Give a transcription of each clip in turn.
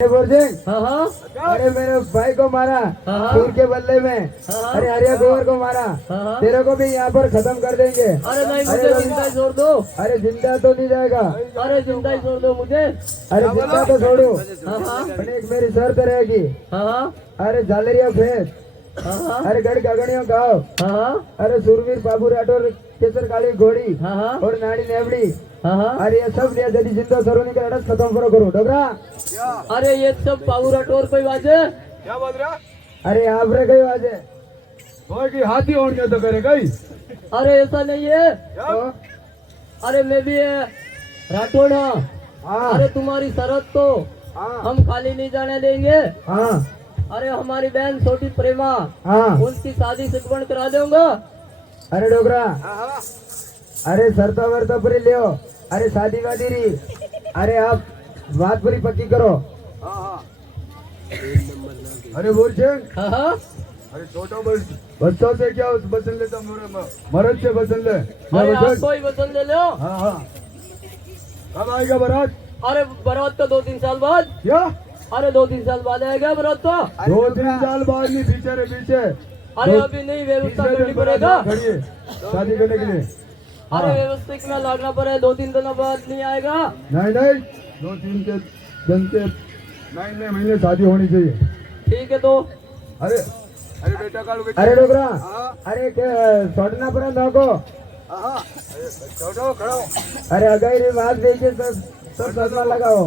अरे मेरे भाई को मारा सूर के बल्ले में। अरे हरिया गोवर को मारा। तेरे को भी यहाँ पर खत्म कर देंगे। अरे नहीं, मुझे जिंदा ही छोड़ दो। अरे जिंदा तो नहीं जाएगा। अरे जिंदा ही छोड़ दो मुझे। अरे जिंदा तो छोड़ो, एक मेरी शर्त रहेगी। अरे झालरिया फेंक, अरे गढ़ गगड़ियों गाँव, अरे सूरवीर बाबू राठौर केसर काली घोड़ी और नाड़ी नेवड़ी, अरे ये सब लिया जदी जिंदा सरोनी का लड़त खत्म करो डोगरा। अरे ये सब बाबू राठौर कोई बाजे क्या बोल रहा? अरे आप रे गई बाजे की हाथी और क्या तो करे गई। अरे ऐसा नहीं है तो? अरे मैं भी राठौड़ हाँ। अरे तुम्हारी शरत तो हम खाली नहीं जाने देंगे। अरे हमारी बहन छोटी प्रेमा उसकी शादी सुगबन करा दूंगा। अरे डोगरा, अरे सरता वरता पूरी ले, अरे शादी वादी रही, अरे आप बात पूरी पक्की करो। अरे बोल अरे छोटा बच्चों से क्या बचन लेता मरद से बचन ले। कोई बचन ले लो। कब आएगा बारात? अरे बारात तो 2-3 साल बाद। क्या? अरे 2-3 साल बाद आएगा बारात तो। 2-3 साल बाद नहीं, पीछे रे पीछे। अरे अभी नहीं, व्यवस्था करनी पड़ेगा शादी करने के लिए। अरे व्यवस्थित में लागना पड़े, 2-3 दिनों बाद नहीं आएगा। नहीं 2-3 दिन के नहीं महीने शादी होनी चाहिए। ठीक है तो। अरे बेटा का अरे डोगरा, अरे छोड़ना पड़ा ना को। अरे अगर ये बात देखिए सब चश्मा लगाओ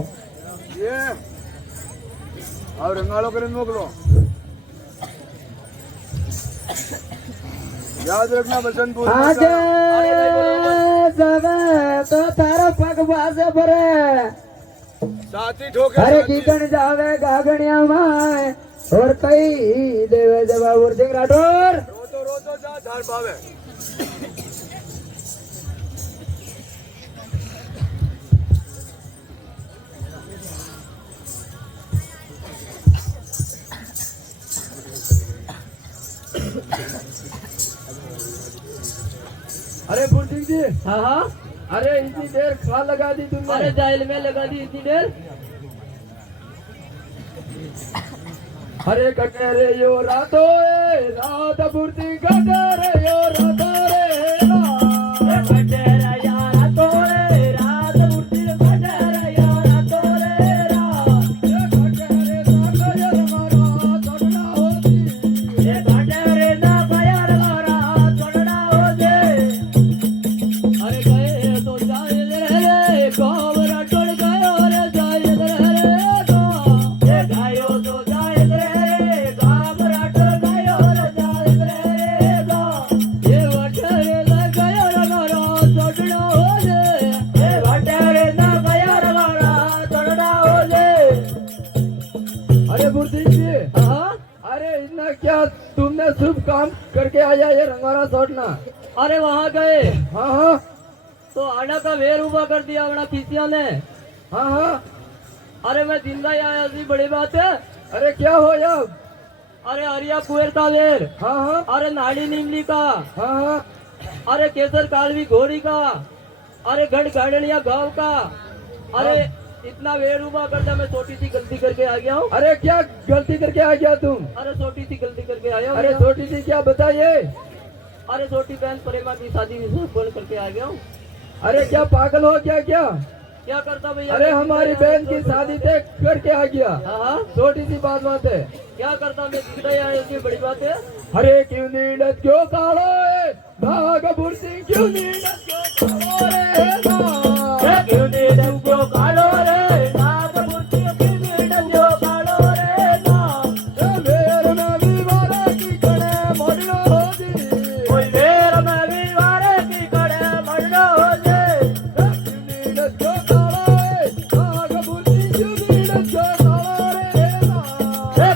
ये और रंगालो कर मोकलो। याद रखना बसंतपुर आज तो तारा पग बासे भरे साथी ठोके। अरे कीकण जावे गागणिया माय और कई देवे जवाबुर सिंह राठौर रोतो जा झाड़ पावे। अरे बुरसिंह जी, हाँ अरे इतनी देर खा लगा दी तुमने? अरे जाइल में लगा दी इतनी देर। अरे कटे रे यो रातो रात बुरसिंह कटे रे यो रातो रे कटे रे या रातो रे रात बुरसिंह कटे रे या रातो रे कटे रे ना यार मारा छोड़ना होती, कटे रे ना यार मारा छोड़ना होती। अरे गए तो जाए रे गाँव राठौड़ गयो रे जाए रे गायो तो जाए रे गाँव राठौड़ गयो रे जाए रे ये वटरे न गयो रे मारा छोड़ना हो जे, ये वटरे न गयो रे मारा छोड़ना हो जे। अरे बुरसिंह जी, अरे इतना क्या तुमने शुभ काम करके आया ये रंगारा छोड़ना? अरे वहाँ गए हाँ तो आड़ा का वेर उबा कर दिया अपना खिसिया ने। हाँ अरे मैं जिंदा ही आया सी, बड़ी बात है। अरे क्या हो यार? अरे हरिया कुएर का वेर, हाँ अरे नाड़ी नीमली का, हाँ अरे केसर कालवी घोड़ी का, अरे गढ़ गाड़निया गांव का। अरे इतना वेर उबा करता, मैं छोटी सी गलती करके आ गया हूँ। अरे क्या गलती करके आ गया तुम? अरे छोटी सी गलती करके आया हूँ। अरे छोटी सी क्या बताइए? अरे छोटी बहन प्रेमा की शादी बोल करके आ गया हूँ। अरे क्या पागल हो क्या? क्या करता भैया? अरे हमारी बहन की शादी तय करके आ गया। हाँ छोटी सी बात है। क्या करता, मैं जिंदा ही आया, इसकी बड़ी बात है। अरे क्यों नींद क्यों काढ़ो भाग बुरसिंह, क्यों नींद क्यों काढ़ो रे क्यों नींद क्यों काढ़ो रे नाग बुरसिंह, क्यों नींद क्यों काढ़ो रे मेर में विवारे की कड़े मरनो होगी, कोई मेर में विवारे की कड़े मरनो होगी। क्यों नींद क्यों काढ़ो भाग बुरसिंह, क्यों नींद क्यों काढ़ो रे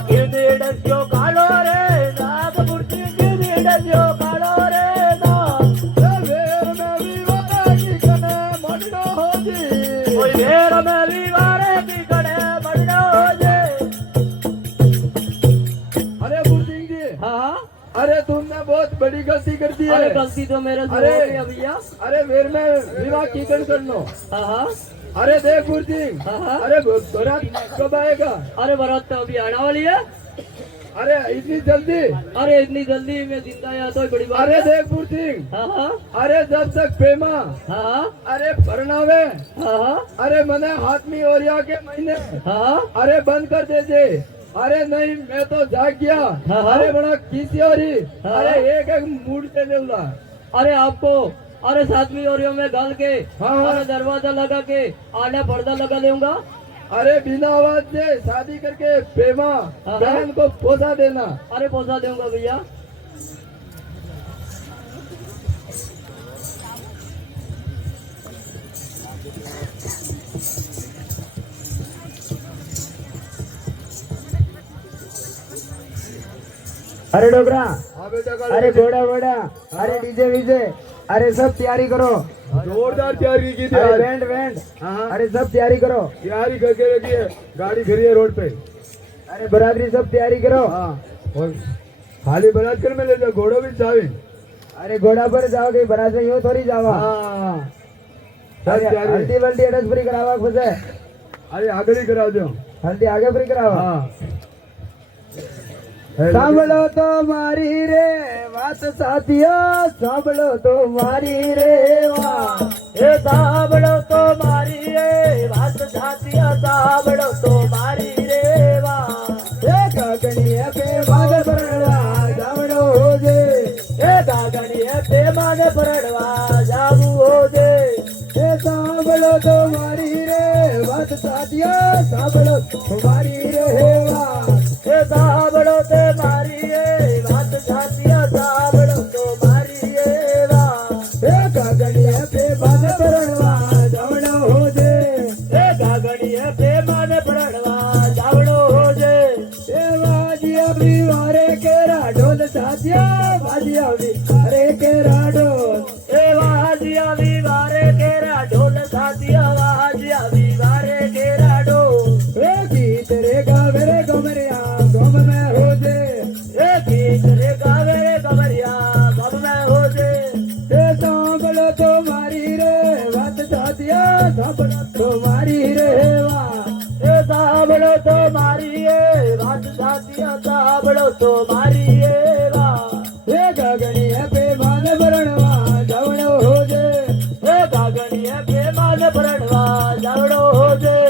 क्यों नींद क्यों काढ़ो रे नाग बुरसिंह, क्यों नींद क्यों काढ़ो रे मेर में विवारे की कड़े मरनो होगी, कोई मेर में विवारे की कड़े मरनो होगी। अरे बुरसिंह जी, हाँ अरे तुमने बहुत बड़ी गलती कर दी है। अरे गलती तो मेरे से हो गई भैया। अरे मेरे में विवाह कीकन करनो। हाँ अरे देख गुरुजी, हाँ। अरे बारात कब आएगा? अरे बारात तो अभी आने वाली है। अरे इतनी जल्दी? अरे इतनी जल्दी में जिंदा या तो बड़ी बात अरे है। देख गुरुजी, हाँ अरे जब तक प्रेमा हाँ अरे परनावे हाँ अरे मने हाथ में ओरिया के महीने हाँ अरे बंद कर दे दे। अरे नहीं मैं तो जाग गया। हाँ। अरे बड़ा किसी और ही हाँ। अरे एक एक मूड से लेला। अरे आपको अरे सातवीं ओरियो में गाल के हाँ। अरे दरवाजा लगा के आने पर्दा लगा दूंगा। अरे बिना आवाज से शादी करके प्रेमा हाँ। बहन को पोसा देना। अरे पहुंचा दूंगा भैया। अरे डोगरा, हाँ बेटा अरे घोड़ा वोड़ा, अरे डीजे वीजे, अरे सब तैयारी करो। जोरदार तैयारी की थी अरे आज। बैंड बैंड, हाँ। अरे सब तैयारी करो। तैयारी करके रखी है, गाड़ी खड़ी है रोड पे। अरे बरादरी सब तैयारी करो। हाँ और खाली बरात कर में ले जाओ, घोड़ो भी चाहे। अरे घोड़ा पर जाओगे बरात में यूं थोड़ी जावा। हाँ सब अरे तैयारी। हल्दी वल्दी अडस फ्री करावा खुद है। अरे आगे ही करा दो। हल्दी आगे फ्री करावा। हाँ सांभळो तो मारी रे बात साथिया, सांभळो तो मारी रे वाह। ए साबड़ो तो मारी रे बात साथिया, साबड़ो तो मारी रे वाह। ए काकणिया पे माग परडवा जावड़ो हो जे। ए गागणिया पे माग परड़वा जाबू हो जे। ए सांभळो तो मारी रे बात साथिया, सांभळो तो मारी रे वाह। ए साबड़ो ते मारी रे बात साथिया, साबड़ो तो मारी रे वाह। ए काकणिया पे माग परडवा जावड़ो हो जे। ए गागणिया पे माग परड़वा जावड़ो हो जे। ए बाजिया भी वारे केरा ढोल साथिया, बाजिया भी वारे केरा ढोल। ए वाजिया भी वारे केरा ढोल साथिया, वाजिया भी वारे केरा ढोल। ए गीत रे गावे रे गमरिया गम में हो जे। ए गीत रे गावे रे गमरिया गम में हो जे। ए सांभळो तो मारी रे बात साथिया, सांभळो तो मारी रे वाह। ए साबड़ो तो मारी रे बात साथिया, साबड़ो तो मारी रे वाह। ए गगनिया पे मान बरणवा जावड़ो हो जे। ए गागणिया पे मान परड़वा जावड़ो हो जे।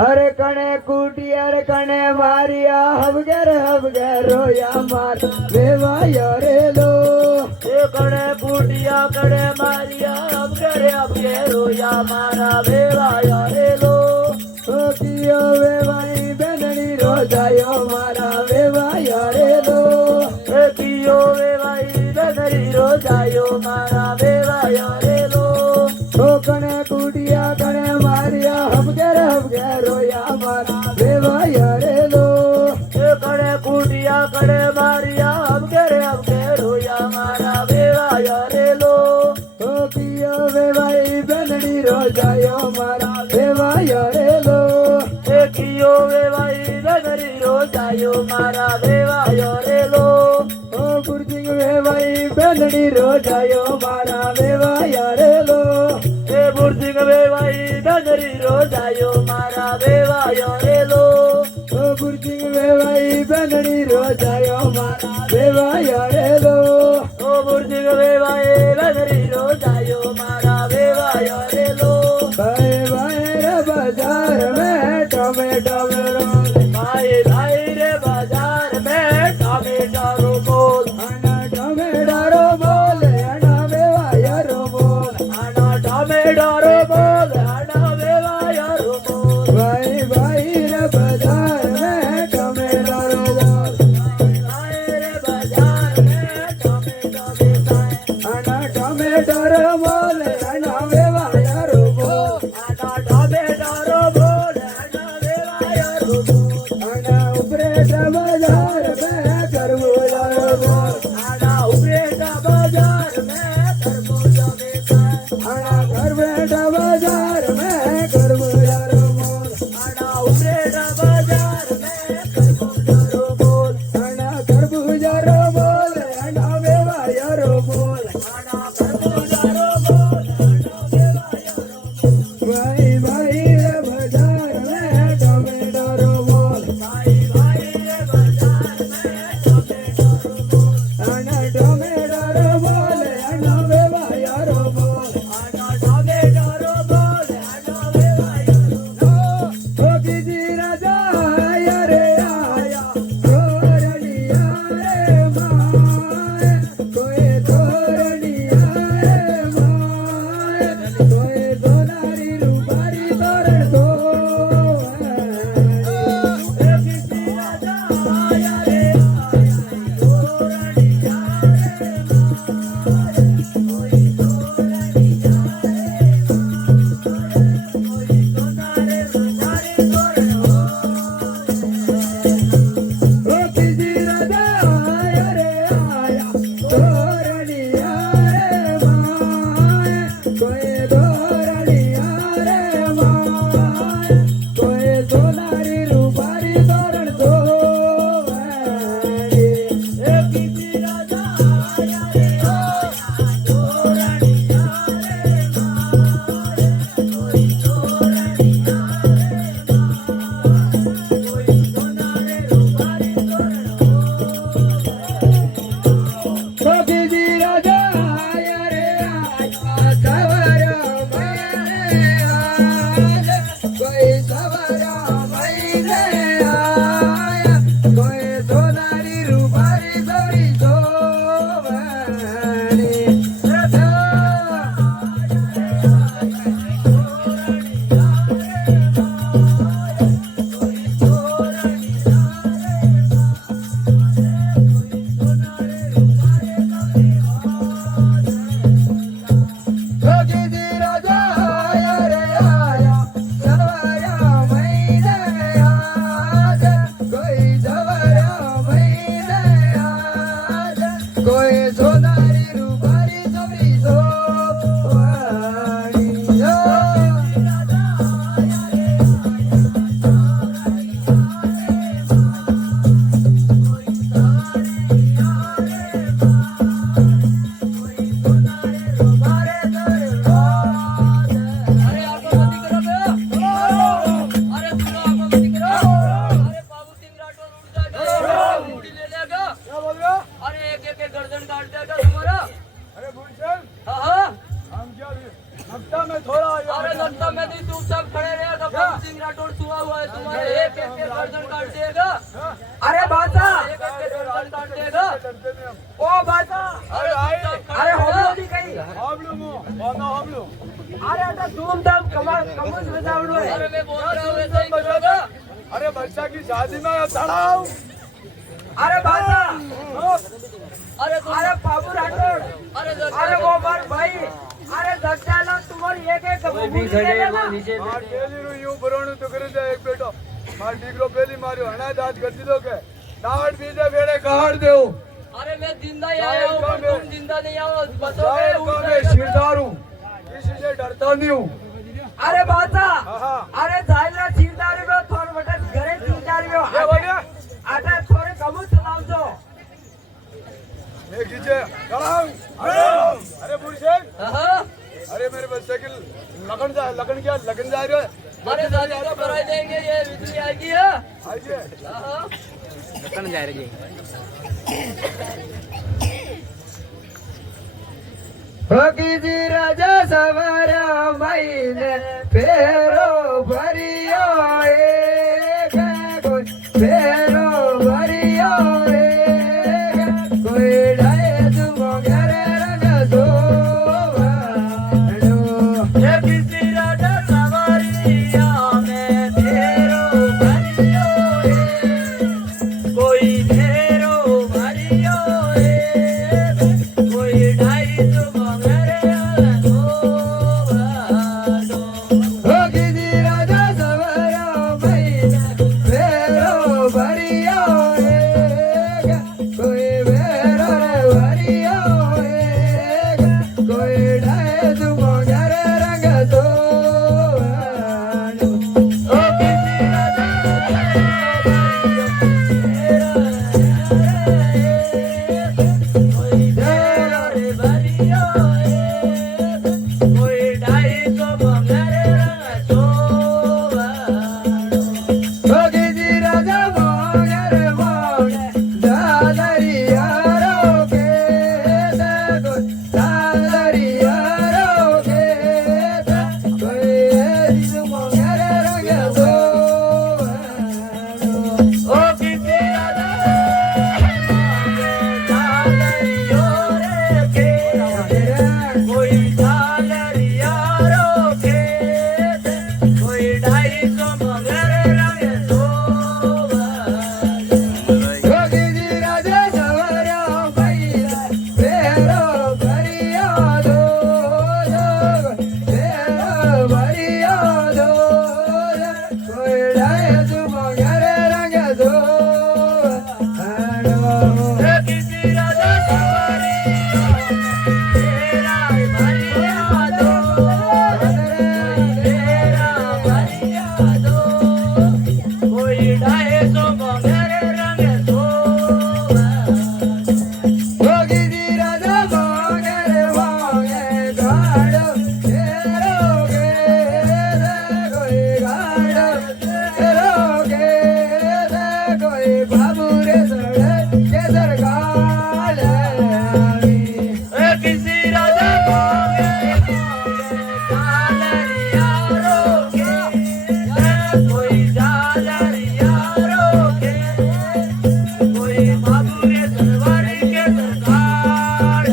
अरे कणे कुटिया रे कणे मारिया, हबगे रोया मार वेवायो रे लो। ए कड़े बूटिया कड़े मारिया, अब गे रोया मारा बेवाया रे लो। ओ कियो वेवाई बेननी रोजायो मारा वेवायो रे लो। ए पियो वे भाई दरी रोजायो मारा बेवाया रे लो। ओ कणे कुटिया कणे मारिया, हबगे रोया मारा वेवायो रे लो। ए कड़े बूटिया कड़े मारिया, अब गे रोया मारा बेवाया रे लो। ओ कियो वेवाई बेननी रोजायो मारा वेवायो रे लो। ए कियो वे भाई दरी रोजायो मारा बेवाया रे लो। ओ गुरजिंग वेवाई बेननी रोजायो मारा वेवायो रे लो। ए बुर्जिंग वे भाई दरी रोजायो मारा बेवाया रे लो। ओ गुरजिंग वेवाई बेननी रोजायो मारा वेवायो रे लो। ओ बुर्जिंग वे भाई दरी रोजायो मारा बेवाया रे लो। बाए बाए रे बाजार में टमेटो रोल। भाई भाई रे बाजार में टमेटो बोल। आना टमेटो बोल, आना वेवायो रो बोल। आना टमेटो बोल, आना बेवाया रो बोल। बाई बाई रे बाजार में टमेटो रोल। भाई रे बाजार में टमेटो बेचाए। आना टमेटो रो बोल, आना वेवायो रो बोल। आना टमेटो बोल, आना बेवाया रो बोल। आना उपरे बाजार में खरबूजा रो बोल। आना उबरे का बाजार में खरबूजा बेचाए। आना खरबूजा बाजार में खरबूजा रो बोल। आना उबरे का बाजार में खरबूजा रो बोल। आना खरबूजा रो बोल, आना वेवायो रो बोल। कोई सोनारी रूपारी तोरण अरे आपको मत करो बे। अरे सुनो आपको मत करो। अरे बाबू सिंह राठौर उठ जाएगा, उड़ी ले लेगा। क्या बोल रहे हो? अरे एक एक गर्दन काट देगा तुम्हारा। अरे भूषण हाँ हम क्या लगता में थोड़ा अरे लगता मैं नहीं, चुपचाप खड़े रहेगा। बाबू सिंह राठौर सुआ हुआ है तुम्हारे, एक एक के गर्दन काट देगा। अरे बासा एक एक के गर्दन काट देगा। ओ बासा अरे चुपचाप खड़े अरे रहो। होबलो कहीं हमलो अरे आता धूमधाम कमर कमर में जावड़ो है अरे मैं बोल रहा हूँ ऐसा ही करोगा। अरे बच्चा की शादी में तड़ाओ अरे बासा अरे तुम अरे बाबू राठौर अरे अरे वो मर भाई अरे दक्षाला तुम्हारी एक एक भी खड़े मार पेली रू यूं बरोणु तो करे दे एक बेटो मार डीगरो पेली मारियो हणा दाज कर दिलो के दावड़ बीजे बेड़े कहाड़ देऊ अरे मैं जिंदा ही आया हूँ, पर तुम जिंदा नहीं आओ। बसोगे साहब उठ का मैं जाएगा। सिरदार हूं किसी से डरता नहीं हूं अरे बासा हाँ अरे जायला चीरदारी में थोड़े बटे घरे चीरदारी में क्या बोलिया आटा थोड़े कमु चलावजो मैं खींचे चढ़ाओ अरे पुरुषन हाँ अरे मेरे बच्चे की लगन जा रही है अरे शादी का कराई देंगे, ये बिजली आएगी है। आइए हाँ जी राजा सवारा महीने फेरो भरियो एक कोई फेरो भरियो एक कोई ढाई तुम घर रंग दो ये किसी राजा सवारिया में फेरो भरियो कोई फेरो भरियो कोई ढाई तुम घर रंग दो तेरा भैया दो कोई डाहे सो मेरे रंग दो होगी जी राजा मांगे मांगे गाड़ो तेरोगे कोई गाड़ो तेरोगे कोई बाबू रे सड़े के सरकार किसी राजा मांगे जालरिया रोके कोई जालरिया रोके कोई बाबूरे सरवारी के सरकार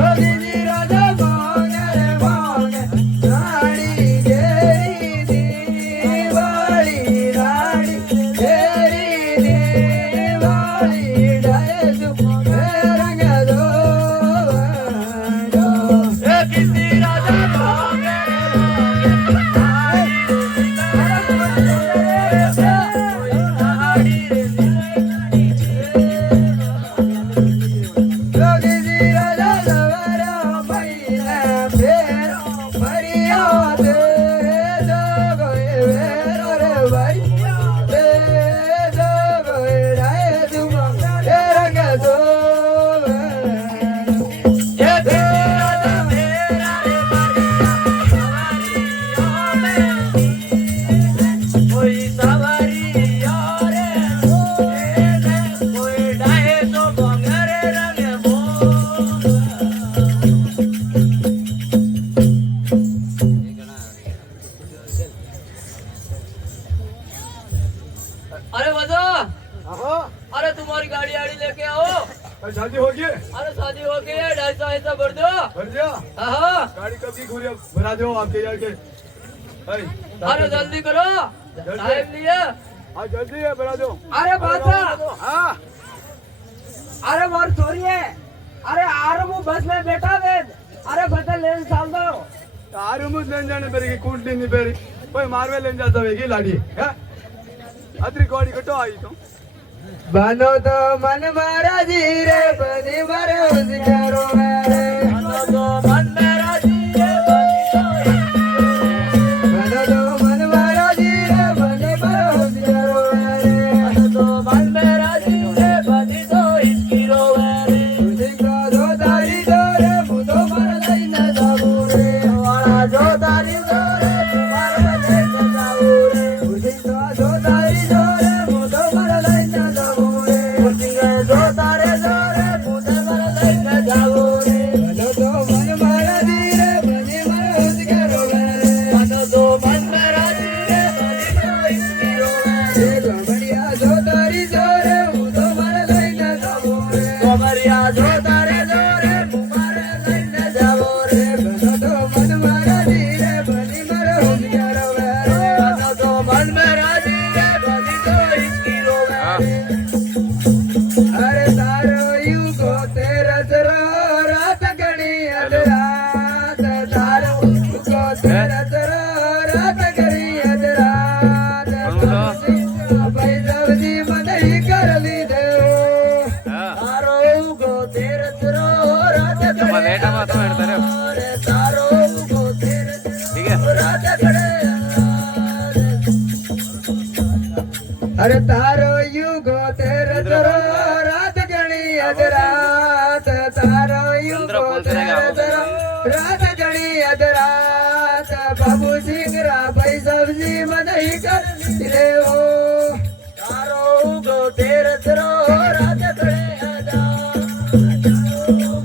होगी जी राजा मांगे मांगे रानी गेरी दीवाली रानी गेरी दीवाली डाले तुम रंग दो किसी राजा मांगे होगी जी राजा सवरा मैया फेरो फरियाद दो कोई फेरो रे भैया दे दो कोई डाले तुम रंग दो ये राजा मेरा रे कोई सवारी यारे कोई डाहे तो बंगरे रंग अरे बजा अरे तुम्हारी गाड़ी आड़ी लेके आओ शादी होगी अरे शादी हो गई है 250 ऐसा भर दो भर दिया हाँ गाड़ी कब की घूरी भरा दो आपके यार के अरे जल्दी करो टाइम नहीं है हाँ जल्दी है भरा दो अरे बाता हाँ अरे बार सॉरी है अरे आर मु बस में बैठा वेद अरे बदल लेन साल दो आरू मुझ लेन जाने पेरी कूट नहीं पेरी कोई मारवे लेन जाता है की लाड़ी है अतरी कौड़ी कटो आई तो बनो तो मन मारा जी रे बनी मारे उस करो मेरे बनो तो मन मेरा जीए बनी तो बनो तो मन मारा जी रे बनी मारे उस करो मेरे बनो तो मन मेरा जीए बनी तो इसकी रोवे रे उसिंगा दो तारी दो रे मुदो मर नहीं न जाबू रे वाला जो दारी दो रे तुम्हारे बजे जाओ रे उसिंगा दो तारी दो रे मुदो मर नहीं न जाबू रे सिंगे जो तारे दो रे मुझे मर लेके जाओ रे बनो तो मन मारा जी रे बनी मारे उस करो मेरे बनो तो मन मेरा जीए बनी तो इसकी रोवे रे देखो बढ़िया दो तारी दो रे मुदो मर नहीं न जाबू रे कोमरिया जो तारे दो रे तुम्हारे लेके जाओ रे बनो तो मन मारा जी रे बनी मारे उस करो मेरे बनो तो मन मेरा जीए बनी तो इसकी रोवे रे अरे तारो यू को तेरा जरो रात घड़ी अधरात तारो यू को तेरा जरो रात घड़ी अधरात भाई सब्जी मदई कर ली दे तारो को तेरे तरो रात खड़े अरे तारो को तेरे तरो रात खड़े अरे तारो यू को तेरा जरो रात घड़ी अधरात तारो यू को तेरा जरो रात घड़ी अधरात बाबू सिंह रा भाई सब्जी मदई कर ली दे तारो को तेरे तरो रात खड़े तारो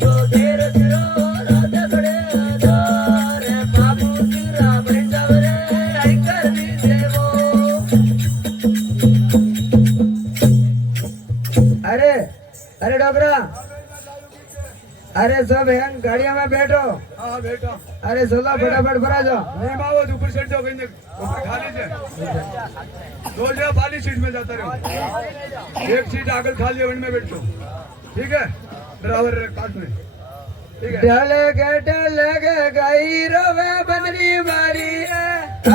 को तेरे तरो रात खड़े रे बाबू तेरा बंदा रे आई कर दी देवो अरे अरे डोकरा अरे सब है गाड़िया में बैठो हाँ बेटा अरे सोला फटाफट भरा जाओ नहीं बाबू ऊपर सेट जाओ कहीं ऊपर खा लीजिए दो जगह खाली सीट में जाता रहो एक सीट आगे खाली है उनमें बैठो ठीक है ड्राइवर पास में ठीक है डल के गई रोवे बदली मारी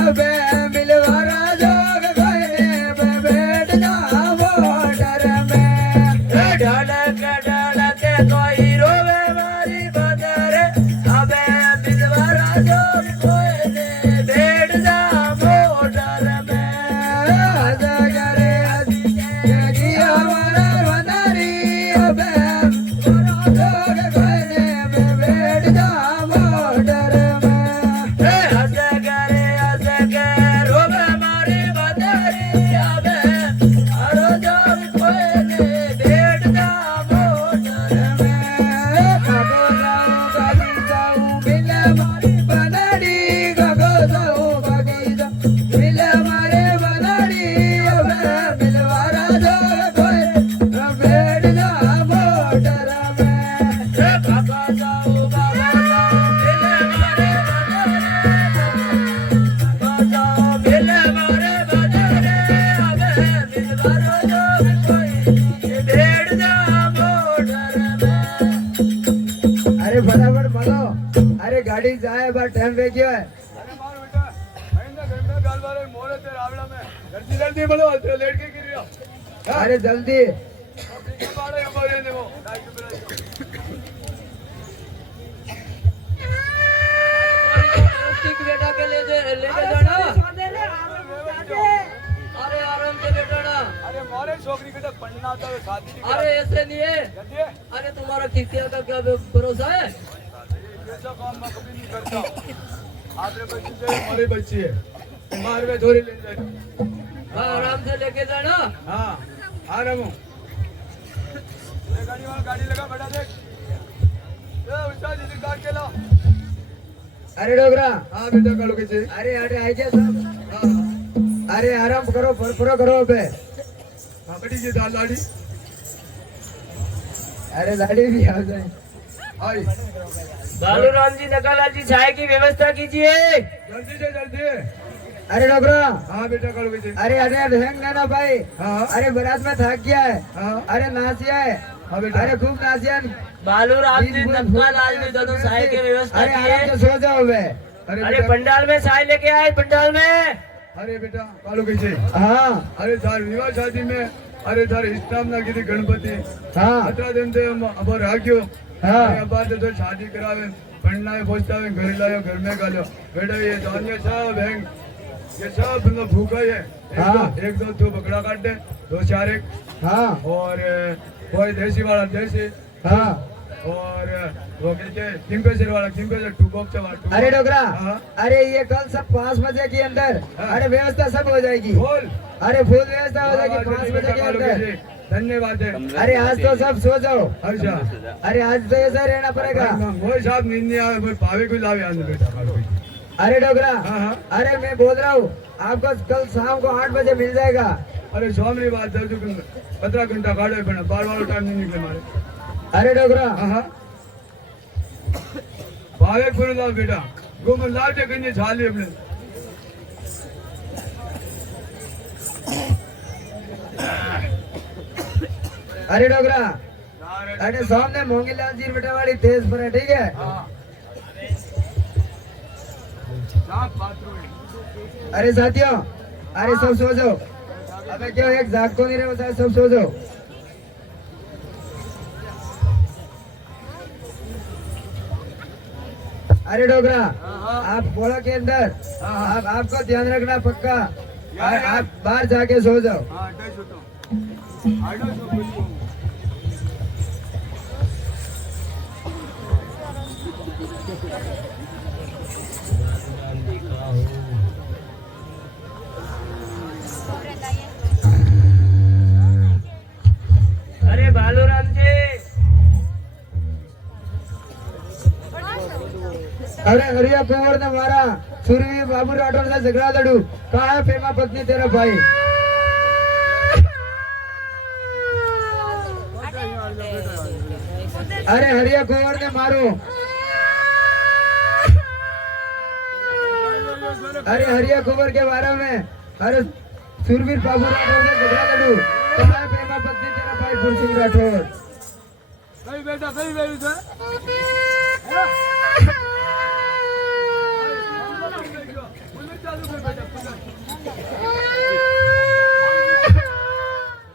अबे मिलवारा जोग गए बैठ जा मोटर में डल के कोई रोवे मारी बदरे अबे मिलवारा जो कोई ने बैठ जा मोटर में अजगरे जगी हमारा वनारी अबे जोग कोई ने बैठ जा मोटर में अजगर रोब मारे बदरी आवे अरो जोग कोई ने बैठ जा मोटर में गगो जाऊ बिल मारी बनड़ी गगो जाऊ बगीचा बिल मारे बनड़ी अबे बिलवारा जोग कोई बैठ जा मोटर में बाबा जाओ दिल मारे बदरे आवे बिलवारो जोग कोई बैठ जा मोटर में अरे फटाफट बोलो अरे गाड़ी जाए बा टाइम पे क्यों है अरे मारो बेटा महीना घर में गाल वाले मोरे तेरे आवड़ा में जल्दी जल्दी बोलो तेरे लेट के गिर रहा अरे जल्दी ठीक है बाड़े हम बोले ने वो लाइट पे ठीक बेटा के लेके जाना अरे आराम से बेटा अरे मारे छोकरी के तो पढ़ना था शादी नहीं अरे ऐसे नहीं है जल्दी अरे तुम्हारा किस्तिया का क्या भरोसा है ऐसा काम मैं कभी नहीं करता आपने बच्ची से हमारी बच्ची है मार में थोड़ी ले जाए हाँ आराम से लेके जाना हाँ आ रहा हूँ ये गाड़ी वाला गाड़ी लगा बड़ा देख ये उस्ताद जी काट के लाओ अरे डोगरा हाँ बेटा कालो के चाहिए अरे अरे आई गया सब हाँ अरे आराम करो पूरा करो अबे हाँ बेटी जी दाल लाड़ी अरे लाड़ी भी आ जाए आई बालूराम जी नकालाल जी चाय की व्यवस्था कीजिए जल्दी से जल्दी अरे डोगरा हाँ बेटा कालो के चाहिए अरे अरे ढंग ना भाई हाँ अरे बारात में थक गया है हाँ अरे नासिया है हाँ बेटा अरे खूब नासिया बालूराम जी नकालाल जी दोनों चाय की व्यवस्था अरे आराम कीजिए से सो जाओ अबे अरे अरे बेटा पंडाल में चाय लेके आए पंडाल में अरे बेटा कालो के चाहिए हाँ अरे थार विवाह शादी में अरे थार स्थापना की थी गणपति हाँ 17 दिन से हम अब राख्यो हाँ। अरे अब बात तो शादी करावे पढ़ना है पहुंचता है घर लायो घर में गालो बेटा ये धान्य सब है ये सब मतलब भूखा ही है हाँ। एक दो तो बकरा काट दे 2 4 एक हाँ और कोई देसी वाला देसी हाँ और वो कहते हैं किंगफिशर वाला किंगफिशर 2 बॉक्स वाला 2 अरे डोगरा हाँ। अरे ये कल सब 5 बजे के अंदर हाँ। अरे व्यवस्था सब हो जाएगी बोल अरे फुल व्यवस्था हो जाएगी 5 बजे के अंदर धन्यवाद है अरे आज तो सब सो जाओ अच्छा अरे आज तो ऐसा रहना पड़ेगा वो साहब नींद नहीं आवे मैं पावे को लावे आने बेटा कालो के। अरे डोगरा हाँ, हाँ। अरे मैं बोल रहा हूँ आपको कल शाम को 8 बजे मिल जाएगा अरे स्वामी बात 15 घंटा काढ़े बना बार वाला टाइम नहीं निकले मारे अरे डोगरा हाँ पावे पूरे लाओ बेटा गो मैं लाल के कन्या झाली अपने अरे डोगरा अरे सामने मोंगीलाल जी बेटा वाली तेज पर है ठीक है हाँ साफ बाथरूम अरे साथियों अरे सब सो जाओ अबे क्यों एक जाग तो नहीं रहे बताए सब सो जाओ अरे डोगरा आप बोला के अंदर आपको ध्यान रखना पक्का आप बाहर जाके सो जाओ हाँ अड्डा छूटो अड्डा छूटो अरे बालूराम जी अरे हरिया कुंवर ने मारा सुरवीर बाबू राठौर से झगड़ा लड़ू कहा है प्रेमा पत्नी तेरा भाई अरे हरिया कुंवर ने मारो अरे हरिया कुंवर के बारे में अरे सुरवीर बाबू राठौर से झगड़ा लड़ू कहा है प्रेमा पत्नी तेरा भाई फुलसिंह राठौर कहीं बेटा कहीं बेटा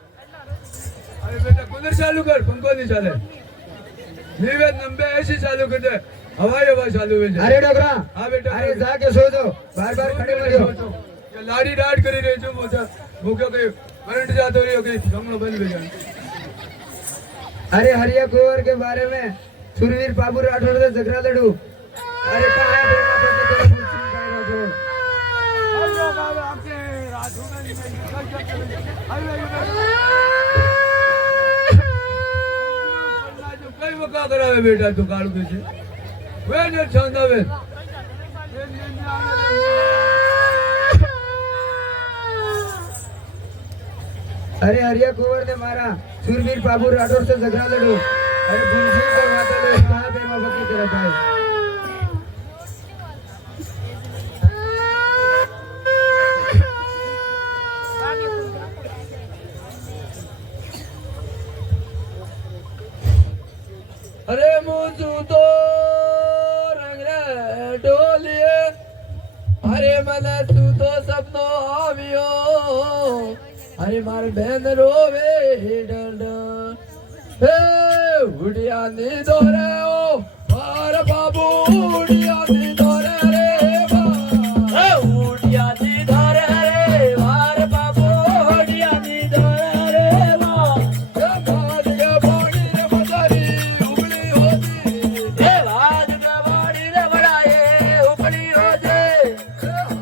अरे बेटा कूलर चालू कर पंखो नहीं चले नीवे नंबे ऐसी चालू कर दे हवाई चालू है अरे डोकरा हाँ बेटा अरे जाके सो जाओ बार बार खड़े मत हो लाड़ी डाट करी रही छो मोटा भूखो के करंट जातो रही होगी कमरो बंद हो जाए अरे हरिया कुंवर के बारे में सुरवीर बाबू राठौर से झगड़ा लड़ू अरे कहाँ है बेटा पति तेरा पुरस्कार का राठौर कई वका करा है बेटा तू काढ़ के वे जो छांदा वे अरे हरिया कुंवर ने मारा सुरवीर बाबू राठौर से झगड़ा लड़ू अरे पुरस्कार का माता ले कहाँ पे माँ पति तेरा भाई अरे मुझू तो रंग रे डोलिए अरे મને સૂતો સપનો આવ્યો અરે માર બેન રોવે ડંડ હે ઉડિયા ની દોરે ઓ માર બાબુ ઉડિયા ની દોરે રે હે ઉડિયા ની દોરે રે માર બાબુ ઉડિયા ની દોરે રે એ બાદ કે પાણી રે મદારી ઉબળી હોતી એ બાદ કે પાણી રે બડાએ ઉબળી હોતી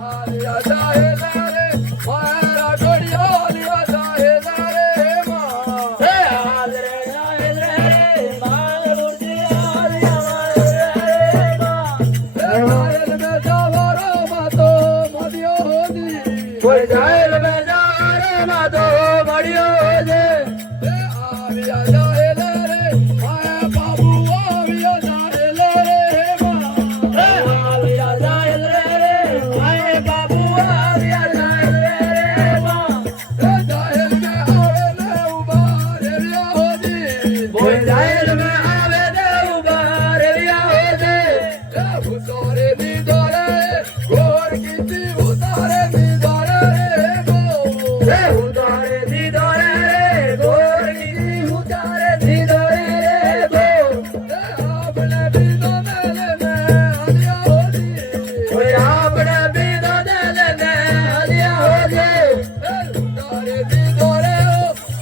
हालिया जाए रे मारा डोडिया हालिया जाए रे मां हे हाल रे जाए रे मारा डोडिया हालिया रे मां हे मारे में जावरो मातो मडियो होदी कोई जाए में जावरो मातो मडियो होदे हे हालिया जाए रे माया बाबू हालिया जाए रे मां हे हालिया जाए रे माया बाबू हालिया जाए रे मां हे जाहिल में आवे ने उबारे लिया होदी कोई जाहिल में आवे ने उबारे लिया होदी हे उतारे दी दौरे गोर की उतारे दी दौरे रे गो हे उतारे दी दौरे रे गोर की उतारे दी दौरे रे गो हे आपने भी दो मेले में हलिया होदी कोई आपने भी दो मेले में हलिया होदी हे उतारे दी दौरे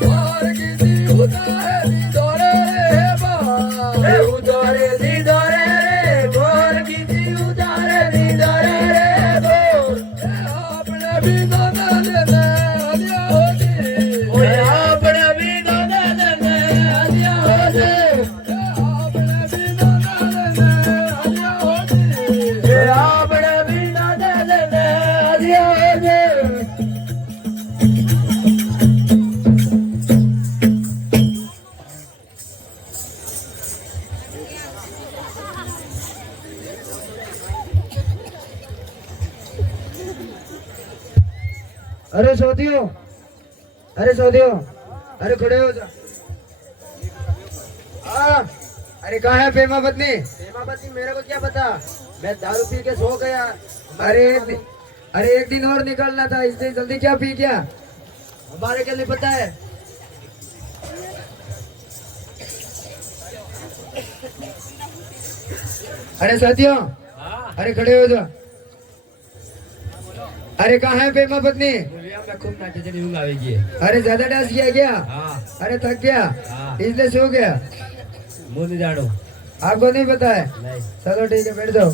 गोर की उतारे दी दौरे रे बा हे उतारे दी दौरे रे गोर की उतारे दी दौरे रे गो हे आपने भी दो मेले में हलिया होदी कोई आपने भी दो मेले में हलिया होदी हे आपने भी दो मेले में हलिया होदी हे आपने भी दो मेले में हलिया होदी अरे सौदियों अरे खड़े हो जा अरे कहाँ है प्रेमा पत्नी मेरे को क्या पता मैं दारू पी के सो गया अरे एक दिन और निकलना था इसलिए जल्दी क्या पी क्या हमारे के लिए पता है अरे साथियों अरे खड़े हो जा अरे कहाँ है प्रेमा पत्नी मैं खूब नाचे चली ऊँग आवेगी अरे ज्यादा डांस किया क्या हाँ अरे थक गया हाँ। इसलिए सो गया मुँह नहीं जानो आपको नहीं पता है नहीं चलो ठीक है बैठ जाओ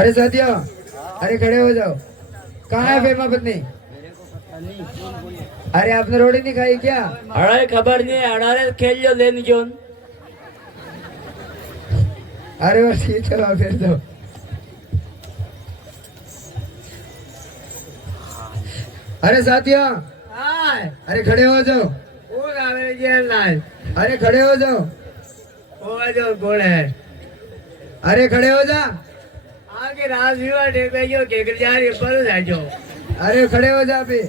अरे साथियों अरे खड़े हो जाओ कहाँ है प्रेमा पत्नी अरे आपने रोटी नहीं खाई क्या अरे खबर नहीं अड़ारे खेल जो लेन जोन अरे बस ये चलो फिर जाओ अरे साथियों अरे खड़े हो जाओ अरे खड़े हो जाओ कौन है अरे खड़े हो जा आगे राज युवा टेक के जा रही पर जाजो अरे खड़े हो जा अभी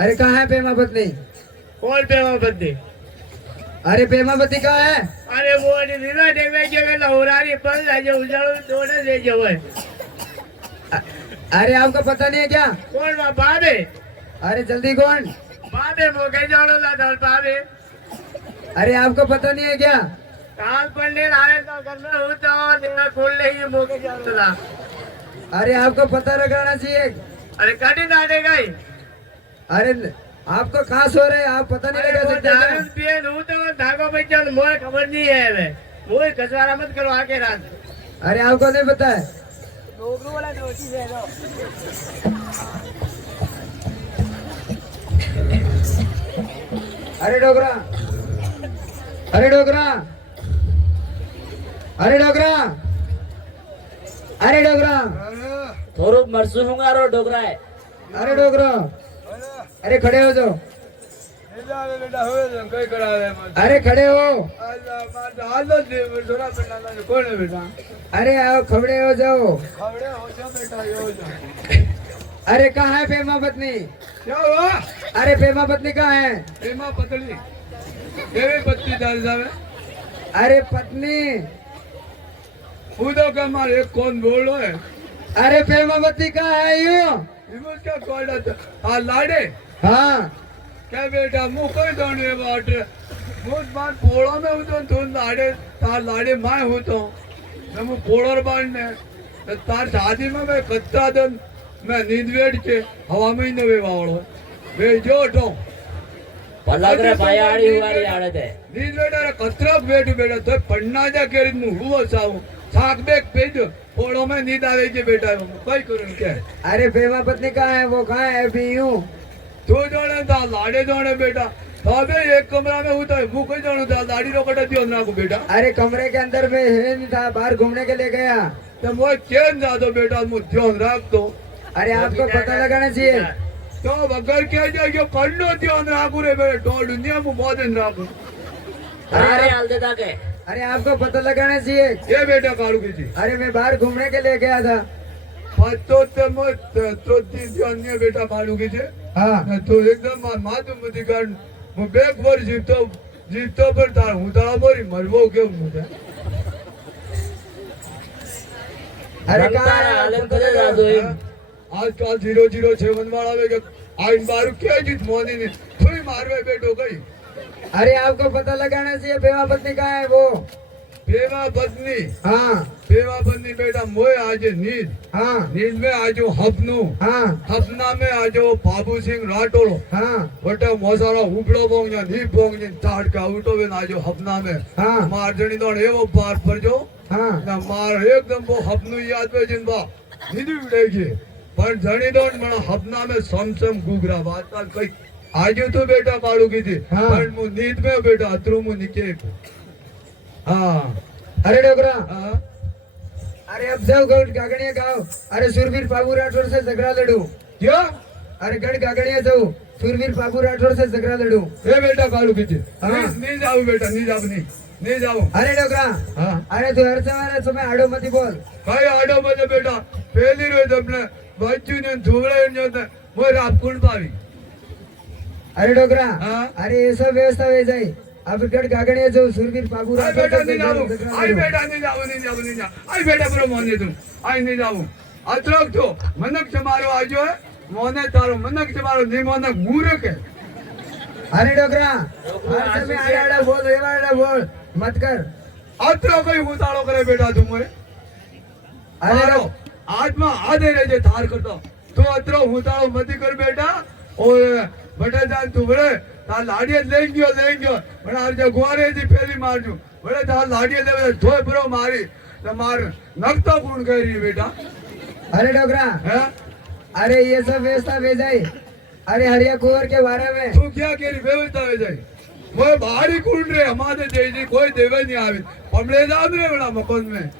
अरे कहाँ है प्रेमा पत्नी कौन पेवा बंदे अरे प्रेमा पत्नी कहाँ है अरे वो विवाह टेक के लहरारी पर जाजो उजाड़ो दोने ले जाओ अरे आपको पता नहीं है क्या कौन बाबे अरे जल्दी कौन बाबे मोके जोड़ो ला दल बाबे अरे आपको पता नहीं है क्या काल पढ़ने आए तो घर में हूँ तो देखा खोल ले ये मौके चला। अरे आपको पता लगाना चाहिए। अरे कटी ना देगा ही। अरे आपको कहाँ सो रहे हैं, आप पता नहीं लगा सकते दारू क्या? पिए हूँ तो धागो बच्चा मोर खबर नहीं है मैं मोर कचवारा मत करो आके रात। अरे आपको नहीं पता है? डोगरू वाला दोषी है दो। अरे डोगरा, अरे डोगरा, अरे डोगरा, अरे डोगरा, થોડુંક મરસું હુંગારો ડોગરા है। अरे डोगरा, अरे खड़े हो जाओ, बेटा हो कई करा दे अरे खड़े हो, हालो दे थोड़ा पेटा कौन है बेटा अरे आओ खड़े हो जाओ। खबड़े हो जा बेटा ये हो जा अरे कहाँ है प्रेमा पत्नी? क्या हुआ अरे प्रेमा पत्नी कहाँ है? एमा पतली देवी पत्नी दाल जावे अरे पत्नी, उदो का मार एक कौन बोलो है अरे प्रेमा पत्नी कहाँ है यू? इमोस का कोड़ा आ लाडे हाँ क्या बेटा मुंह कोई दोने बाट मुझ बात पोड़ा में हूँ तो तुम लाडे तार लाडे मैं हूँ तो मैं पोड़र बांधने तार शादी में मैं कच्चा दिन मैं नींद बैठ के हवा में ही न वे वावड़ो वे जो तो पलगरे पायाड़ी हुआरी आड़े थे। नींद बेटा कचरा बैठ बेटा तो पढ़ना जा के मुंह हुआ साहू साग बेग पेज पोड़ो में नींद आवे जे बेटा कोई करूँ क्या अरे प्रेमा पत्नी कहाँ है? वो कहाँ है अभी यूं? तू जोड़े था लाडे जोड़े बेटा तो अबे एक कमरा में होता है वो कोई जोड़ो था लाड़ी रोकटा दियो ना को बेटा अरे कमरे के अंदर में है नहीं था, बाहर घूमने के लिए गया। तो मैं चैन जा दो बेटा मुझ ध्यान रख दो अरे आपको पता लगाना चाहिए। तो अगर क्या जाएगा कन्नो ध्यान रखू रे बेटा तो दुनिया में बहुत दिन रखू अरे हाल दे ताके। अरे आपको पता लगाना चाहिए। ये बेटा कालू की जी अरे मैं बाहर घूमने के लिए गया था। तो मत तो ध्यान नहीं बेटा कालू की जी हाँ तो एकदम मातुम मत कर मैं बैक पर जीतो पर तार हूँ तारा मोरी मरवो क्यों मुझे अरे कहाँ है? हालत आपको बदल पता जादो लगा- है। आजकल 007 वाला वे आइन बारू क्या जीत मोनी ने थोड़ी मारवे बेटो गई अरे आपको पता लगाना चाहिए। प्रेमा पत्नी कहाँ है वो? बेवा पत्नी हाँ बेटा मोए आज नींद हाँ नींद में आज हपनू हाँ हपना में आज बाबू सिंह राठौड़ हाँ बटे मोसारा उपड़ो बोंग नी बोंग ताड़ का उठो बे आज हपना में हाँ मार जणी दौड़ एवो पार पर जो हाँ ना मार एकदम वो हपनू याद पे जिन बा नींद उड़ेगी पर जणी दौड़ मना हपना में समसम गुगरा बात का कई आज तो बेटा कालू की थी हाँ। पर मु नींद में बेटा अतरू मु निके हाँ अरे डोगरा, हाँ अरे अब जाओ गढ़ गागड़िया गाओ। अरे सुरवीर बाबू राठौर से झगड़ा लड़ू। क्या अरे गढ़ गागड़िया जाओ, सुरवीर बाबू राठौर से झगड़ा लड़ू। ए बेटा कालू की थी हाँ। नहीं जाओ बेटा नहीं जाओ नहीं जाओ अरे डोगरा, हाँ अरे तू हर समय आड़ो मती बोल। कई आडो मजे बेटा पहली रोज अपने बच्चू ने धुबड़े जाते वो रात कुंड पावी अरे डोगरा, हाँ। अरे ये सब व्यवस्था हो जाए। अब गढ़ गागड़िया जाओ, सुरवीर बाबू आई राठौर बेटा से नहीं जाओ झगड़ा आई लड़ू। बेटा नहीं जाओ आई बेटा ब्रो मोने तुम आई नहीं जाओ अतरक तो मनक समारो आजो है मोने तारो मनक समारो नहीं मोने मूर्ख है अरे डोगरा, हर समय आड़ा बोल, रेवाड़ा बोल मत कर। अतरो कोई उतारो करे बेटा तुम मोरे अरे मारो आज में आधे रह जे थार करता तो अतरो उतारो मत कर बेटा और बड़े जान तू बड़े तार लाड़िया लेंगे बड़ा हर जगह गुआरे जी पहली मार जू बड़े तार लाड़िया ले धोए ब्रो मारी तो मार नक्ता कौन कह रही है बेटा अरे डोगरा, है अरे ये सब व्यवस्था हो जाए। अरे हरिया कुंवर के बारे में तू क्या कह रही व्यवस्था हो जाए वो बाहरी कूद रहे हमारे जैसी कोई देवे नहीं आवे पमले जान रहे बड़ा मकान में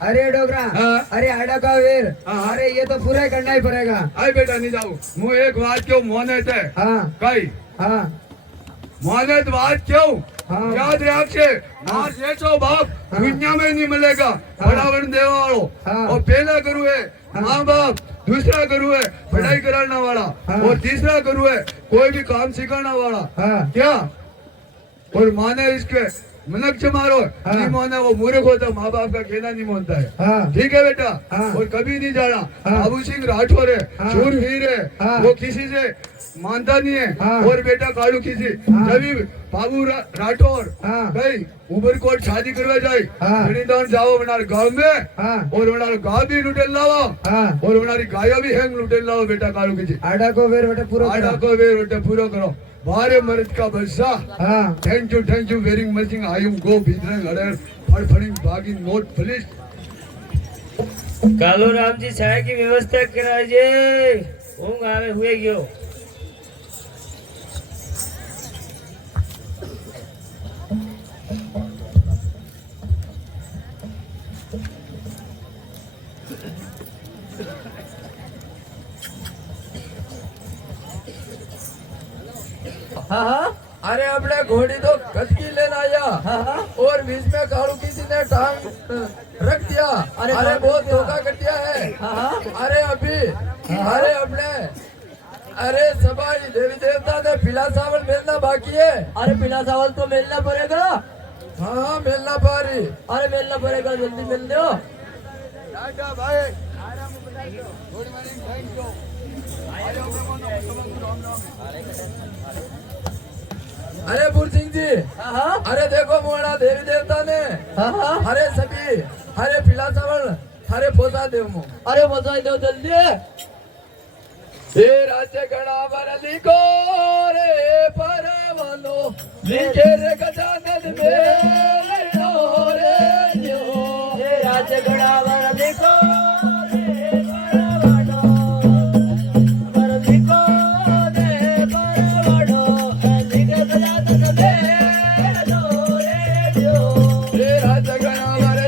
अरे डोगरा, हाँ। अरे आड़ा का वीर, हाँ। अरे ये तो पूरा ही करना ही पड़ेगा। आई बेटा नहीं जाऊ मु एक बात क्यों मोने थे हाँ कई हाँ मोने बात क्यों हाँ। याद रखे मार जैसो बाप हाँ। दुनिया में नहीं मिलेगा बड़ावन देवा वालो हाँ। और पहला गुरु है हाँ। माँ बाप दूसरा गुरु है पढ़ाई कराने वाला हाँ। और तीसरा गुरु है कोई भी काम सिखाने वाला हाँ क्या और माने इसके मनक मारो हाँ। नहीं मानना वो मूर्ख होता, माँ बाप का कहना नहीं मानता है। हाँ। ठीक है बेटा। हाँ। और कभी नहीं जाना हाँ। बाबू सिंह राठौर है, हाँ। शूरवीर है, हाँ। वो किसी से मानता नहीं है। हाँ। और बेटा कालू किसी हाँ। जब भी बाबू राठौर हाँ। भाई उमरकोट शादी करवा जाए हाँ। खरीदान जाओ बनार गांव में हाँ। और बनार गांव भी लुटेल लाओ हाँ। और बनारी गायो भी हैंग लुटेल लाओ बेटा कालू किसी आडा को वेर बेटा पूरा आड़ा को वे बेटा पूरा करो बारे मर्द का बच्चा। हाँ। Thank you very much I am गो भीतर अडर फड़फड़िंग बागी नोट पुलिस। कालू राम जी चाय की व्यवस्था कराइए, ऊँग आवे हुए गयो। हाँ हाँ। अरे अपने घोड़ी तो कटकी लेना आया। हाँ हाँ। और बीच में कालू किसी ने टांग रख दिया। अरे बहुत धोखा कर दिया है। हाँ हाँ। अरे अभी अरे अपने अरे सबाई देवी देवता ने पीला चावल मिलना बाकी है। अरे पीला चावल तो मिलना पड़ेगा। हाँ हाँ मिलना पारी। अरे मिलना पड़ेगा, जल्दी मिल दो। टाटा भाई अरे बुर सिंह जी। हाँ हाँ। अरे देखो मोड़ा देवी देवता ने हाँ हाँ। हरे सभी हरे पीला चावल हरे पोसा देव मो। अरे बधाई दो जल्दी। हे राज्य गणा वर लिखो रे परवनो लिखे रे गजानन मेरे रे जो। हे राज गणावर देखो रे परवड़ो, पर देखो रे परवड़ो, लिखे गजानन मेरे जो। हे राज्य गणा वर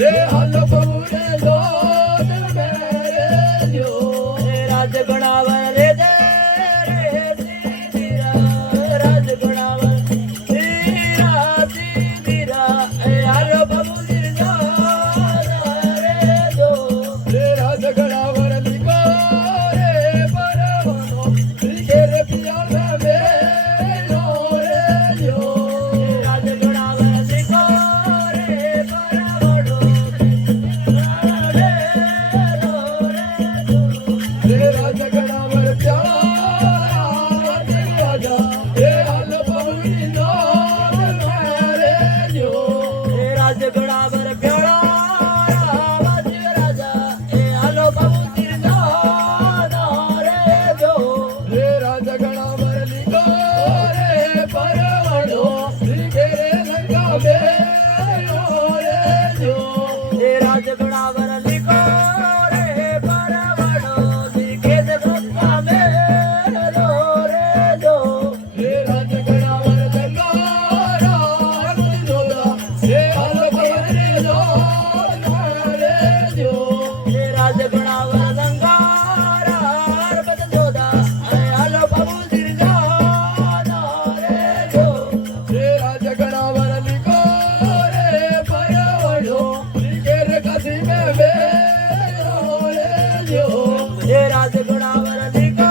रे हल पौरे लोन मेरे जो। हे राज गणावर रे दे रे सीधीरा, राज गणावर सीधीरा सीधीरा, यार बाबू गिरजा रे दो। रे राज गणा वर लिखो रे परवनो लिखे रे पियाल मेरो रे जो। राज गणावर देखो रे परवड़ो, रे राज गणा वर प्यारा राजा रे हल पौरी लोन मेरे जो। हे राज गणावर प्यारा राज राजा, हे आलो बाबू गिरजा रे दो। रे राज गणा वर लिखो रे परवनो लिखे रे लंका मेरो रे जो। हे राज गणावर लिखो रे परवड़ो, लिखे दे भक्ता मेरो रे दो। हे राज गणा वर दंगारा जोदा हे हल पौरी लोन मेरे जो। हे राज गणावर गंगारा बद जोदा, हे आलो बाबू गिरजा रे दो। रे राज गणा वर लिखो रे परवनो लिखे रे कसी में मेरो रे जो। हे राज गणावर लिखो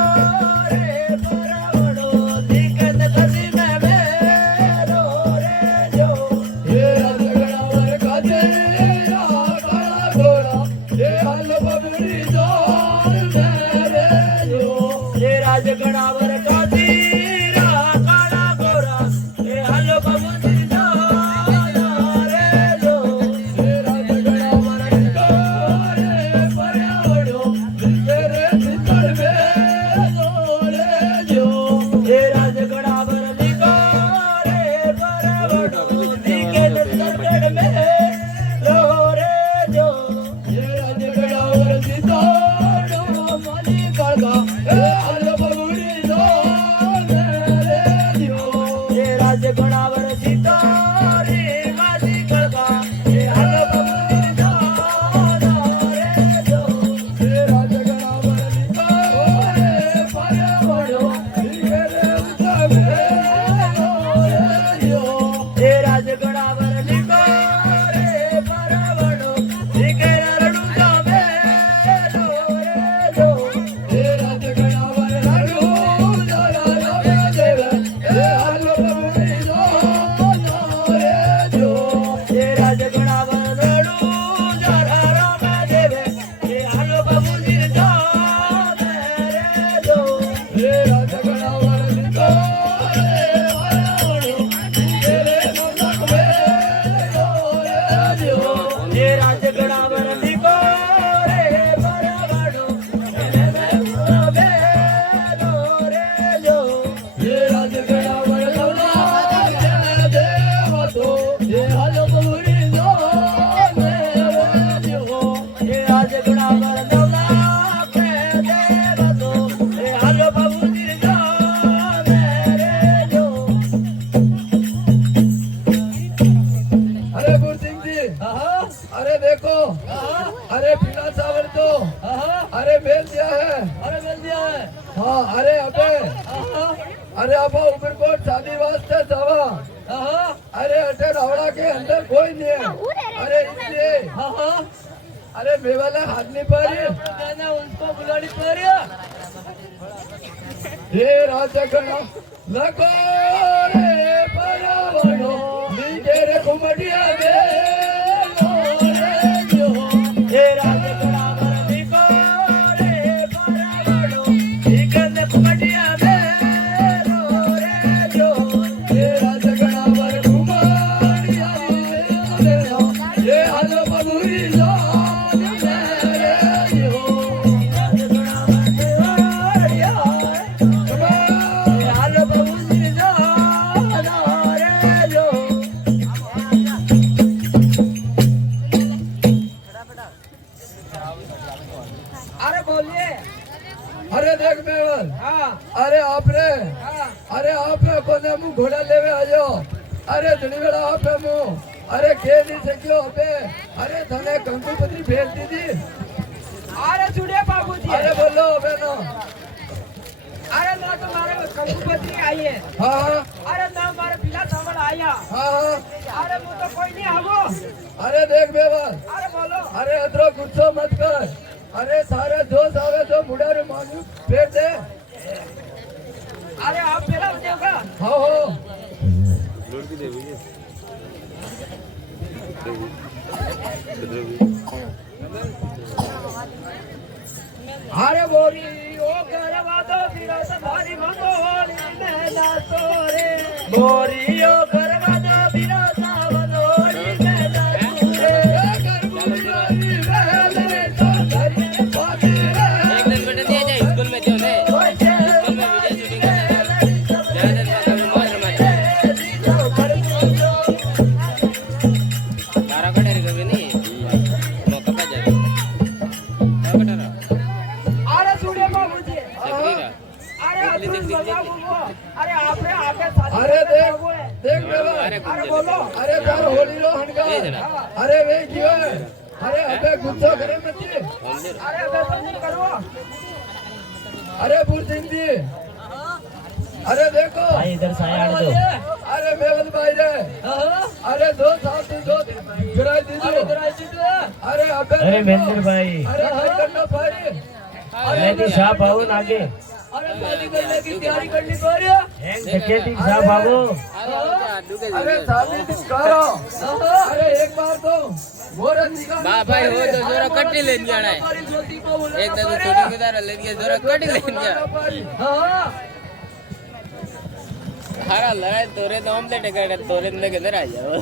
रे परवड़ो, लिखे दे कसी में मेरो रे जो। हे राज गणा वर कसे काला घोड़ा हे हल बबरी जोर मेरे जो। हे राज गणावर काजीरा काला गोरा, हे आलो बाबू गिरजा रे दो। हे राज गणा वर लिखो रे परवनो लिखे रे चितड़ मेरो रे जो। हे राज गणावर लिखो रे परवड़ो, लिखे दे सरगढ़ में लो रे जो। हे राज गणा वर चितड़ मनी करगा हे हल बबरी जोर मेरे जो। हे राज गणावर सितारे गाजी कड़का, हे आलो बाबू गिरजा रे दो। हे राज गणा वर लिखो रे परवनो लिखे रे उता मेरो रे जो। हे राज गणावर लिखो रे परवड़ो, लिखे रणुजा मेरो रे दो। हे राज गणा बेच दिया है। अरे मिल दिया है। हाँ अरे अबे हाँ अरे अबा ऊपरकोट शादी वास्ते जावा। हाँ अरे अटे रावड़ा के अंदर कोई नहीं है। अरे इसलिए हाँ अरे मेवाला हाथ नहीं पा रही। मैंने उसको बुलानी पड़ रही है। ये राजा करो नको रे परावड़ो नीचे रे घुमटिया दे ये राजा बराबर निको रे परावड़ो निकल कुमटिया दे रे जो ये राजा कनावर घुमटिया दे ये हलो बबुरी लो अरे बोलिए। अरे देख मेवल हाँ अरे आपने हाँ अरे आपने कोने मुंह घोड़ा लेवे आ जाओ। अरे धनी बेड़ा आपने मुंह अरे के नहीं सकियो अबे अरे धने कंकुपति भेज दी थी। अरे छुड़िए बाबूजी। अरे बोलो बहनो। अरे ना तो मारे कंकुपति आई है। हाँ हाँ अरे ना मारे पीला चावल आया। हाँ हाँ अरे वो तो कोई नहीं आवो। अरे देख मेवल अरे बोलो। अरे अतरो गुस्सो मत कर। अरे सारे दोस्त आवे तो मुड़ारे मांगू भेज दे। अरे आप मेरा बचेगा। हाँ हो अरे बोरी ओ करवा दो फिर सवारी मंगोली में ना तोरे। बोरी ओ करवा दो फिर सवारी में ना तोरे। स्कूल में जो ने स्कूल में वीडियो शूटिंग तारा कटे रे कभी नहीं मौका पा जाए तारा कटा रहा अरे सुनिए बाबूजी। चक्री का अरे अतुल बाबू को अरे आपने आके साथ। अरे देख देख मेवल अरे बोलो। अरे बार होली रो हनका ये जरा। अरे वे क्यों है अरे अबे गुस्सा करे मत। अरे बेसन करो। अरे बुर्जिन जी अरे देखो इधर अरे मेवल भाई रे अरे दो साल से दो गिराई दी दो। अरे अबे अरे महेंद्र भाई अरे भाई करना भाई मैं तो साहब आओ आगे अरे शादी करने की तैयारी करनी पड़ रही है। सेक्रेटरी साहब आओ अरे शादी करो। अरे एक बार तो गोरख निकाल बा भाई हो तो जोरा कटी लेन जाना है हमारी ज्योति को बुला। एक तो शूटिंग के द्वारा लेन गया जोरा कटी लेन जा हाँ हरा लड़ाई तोरे तो ऑमलेट कर तोरे में किधर आ जाओ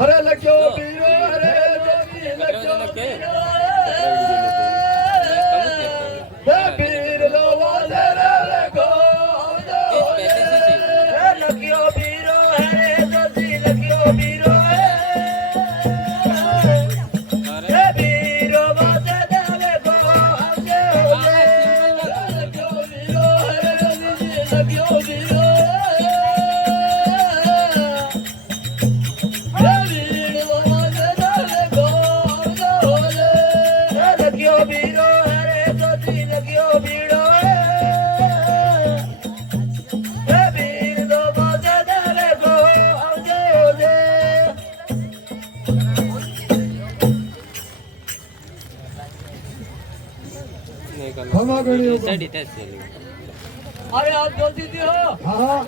अरे लक्ष्यो पीरो अरे जोगी लक्ष्यो पीर लो वादरे लगो लगियो बीरो है ज्योति लगियो बीरो है। बीरो बाजे देवे को आगे हो जाए। लगियो बीरो है ज्योति लगियो बीरो क्षमा करियो अरे आप ज्योति जी हो। हाँ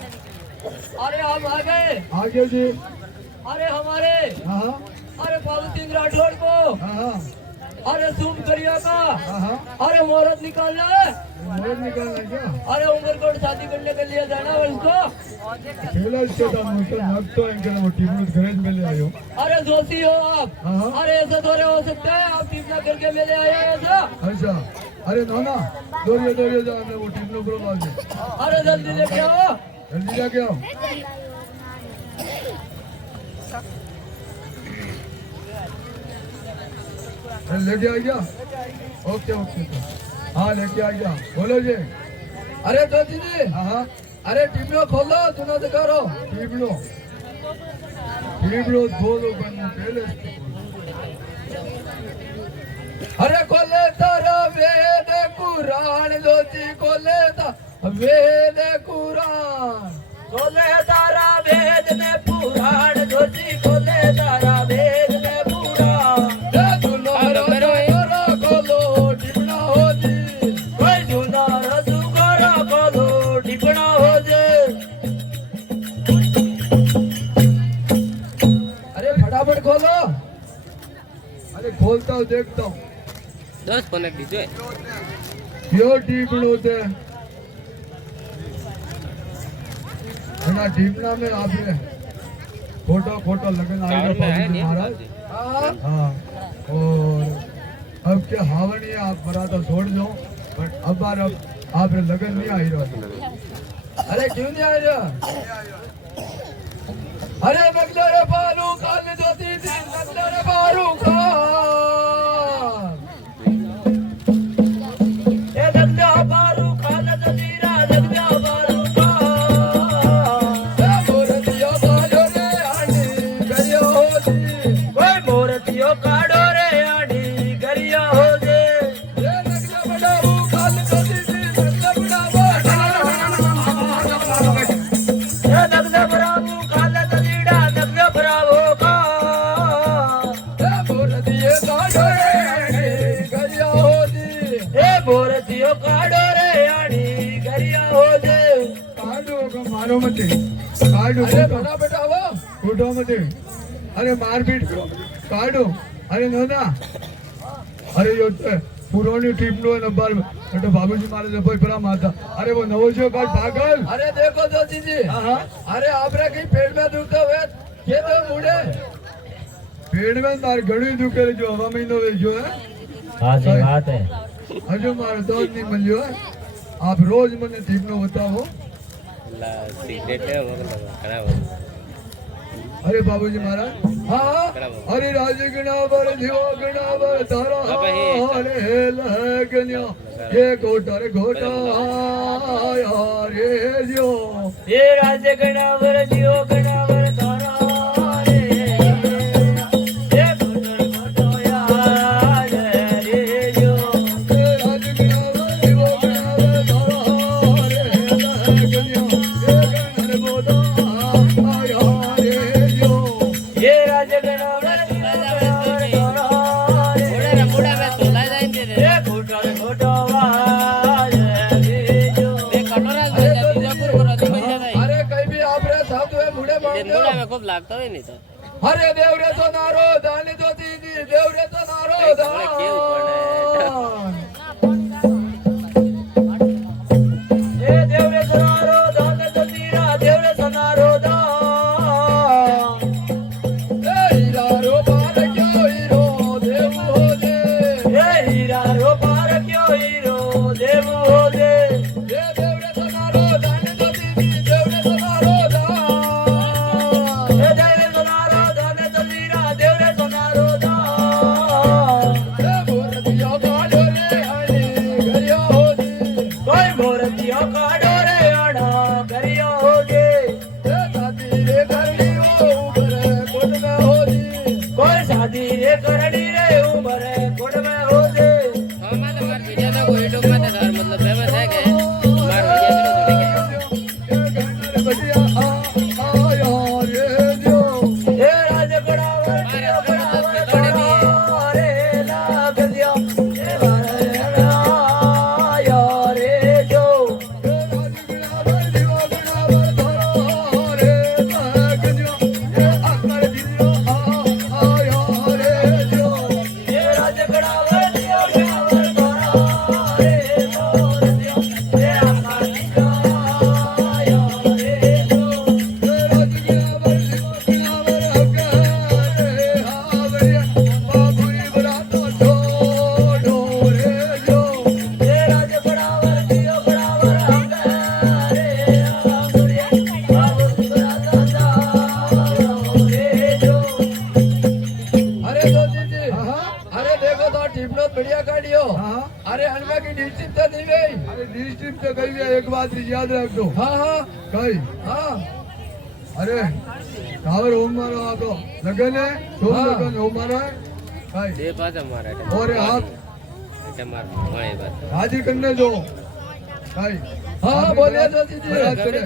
अरे हम आ गए। आगे जी अरे हमारे हाँ अरे पालू सिंह राठौड़ को हाँ अरे सूम करिया का हाँ अरे मुहूर्त निकालना है। मोर निकालना क्या अरे उमरकोट शादी करने के लिए जाना है उसको। पहला इसके दाम मुझे नग तो इनके वो टीम में गैरेज में ले आयो। अरे दोषी हो आप। हाँ। अरे ऐसा थोड़े हो सकता है आप टीम करके मेले आए हो ऐसा। अच्छा अरे नाना दौड़िए जाओ हमने वो टीम लोग बुला दी। अरे जल्दी लेके आओ। जल्दी जाके आओ। अरे लेके आ गया। ओके ओके हाँ लेके आ गया। बोलो जी। अरे तो दीदी हाँ अरे टीम लो खोलो सुनो तो करो टीम लो ટીબડો બોલો પણ પેલે અરે કોલે તારા વેદ કુરાન જોતી કોલે વેદ કુરાન ખોલે તારા વેદ ને પુરાણ જોજી ખોલે તારા વેદ ને પુરાણ કોઈ જૂના રસુગરા ખોલો ટીપણા હોજે अरे फटाफट खोलो अरे खोलता हूँ देखता हूँ 10 કનેક્ટ દીધો यो टीपणो थे ना टीपना में आपने फोटो फोटो लगन आएगा बाबूजी महाराज हाँ और अब के हावनी आप बराता छोड़ दो बट अब बार अब आप लगन नहीं आई रहा अरे क्यों नहीं आई रहा अरे नगलर बारू काल जोती थी नगलर बारू खान એ દગડા બારું ખાન દજીરા દગડા બારું ए मोरतियो काढ़ो रे आंडी गरियो होजी કોઈ મોરતીઓ કાઢો રે આડી ગરિયા હોજે ए नगला बड़ाऊ काल जोती थी नगला बड़ावा એ દગડા બરાવું ખાન દજીરા દગડા બરાવો કા ए मोरतियो काढ़ो रे आंडी गरियो होजी એ મોરતીઓ કાઢો રે આડી ગરિયા હોજે काढ़ो को मारो मत काढ़ो अरे बड़ा बेटा वो उठो मत अरे मारपीट काढ़ो अरे नोना अरे यो पुरानी टीम नो नंबर तो बाबूजी मारे जब परा माता अरे वो नवोजो का पागल अरे देखो तो जी अरे आपरे कहीं पेट में दुखता हुए के तो मुड़े पेट में मार घड़ी दुखे जो हवा महीनो जो है हाँ सही बात है अजो मारो तो नहीं मिलियो है आप रोज मने टीम नो बताओ લા સિગરેટ હે મગર ખરાબ अरे बाबूजी महाराज हाँ अरे राज गणावर जीव गणावर तारा अरे लगन्या ये घोटा रे घोटा यारे जियो એ રાજ્ય ગણાવર જીઓ ગણાવર તારા રે એ ઘોટો ઘોટો યાર રે જો राज गणावर जीव गणावर तारा अरे लगन्या ये गण घोटा यारे जियो એ રાજ્ય ગણાવર જીઓ ગણાવર તારા રે મોડા મે તોલા જાય ને રે એ ઘોટો ઘોટો યાર રે જો બે કટોરા દે બીજાપુર પર અધી મજા જાય अरे कहीं भी आप रे साथ में मुड़े તે मार दो મોડા મે ખૂબ લાગતો હોય ને તો अरे देवरे तो नारो दानी तो दीदी देवरे तो नारो હવે કેવું પડે એ દેવરે સનારો દાન દજીરા દેવરે સનારો દા ए हीरा रो पार क्यों हीरो देव हो जे એ હીરા રો પાર ક્યો હીરો દેવ હોજે ये देवरे तो नारो दानी तो दीदी देवरे तो नारो दा એ દેવરે સનારો દાન દજીરા દેવરે સનારો દા ए मोरतियो काढ़ो रे आनी गरियो हो जी કોઈ મોરતીઓ કાઢો રે આડા ગરિયો હોજે ए दादी रे करनी हो ऊपर कोट में हो जी કોઈ શાદી રે કરડી રે ઉમરે કોડ મે હોજે હમણાં તો માર વિડિયો ના કોઈ ટોક માં તો મતલબ ફેમસ है કે માર વિડિયો તો દેखे ए गणर बटिया आ यार रे जियो એ રાજ ગણાવર જીઓ ગણાવર તારા રે લાગ દિયો એ મારે આયા રે જો એ રાજ ગણાવર જીઓ ગણાવર તારા રે મોર દિયો એ આખા આયા રે જો એ રાજ ગણાવર જીઓ ગણાવર હંગારે આંગુરિયા બાબુ બરાતા જાયો રે જો अरे दोस्ती जी अरे देखो तो टिपनो बढ़िया काढ़ियो अरे हलवा की डिस्ट्रिक्ट तो नहीं गई अरे डिस्ट्रिक्ट तो गई है एक बात याद रख दो हाँ हाँ गई हाँ अरे कावर ओम मारो आको लगन है सोम लगन ओम मारा है भाई दे पाजा मारा और आप मार मारे बात हाजिर करने दो भाई हाँ बोलिए जोशी जी। बारात चले।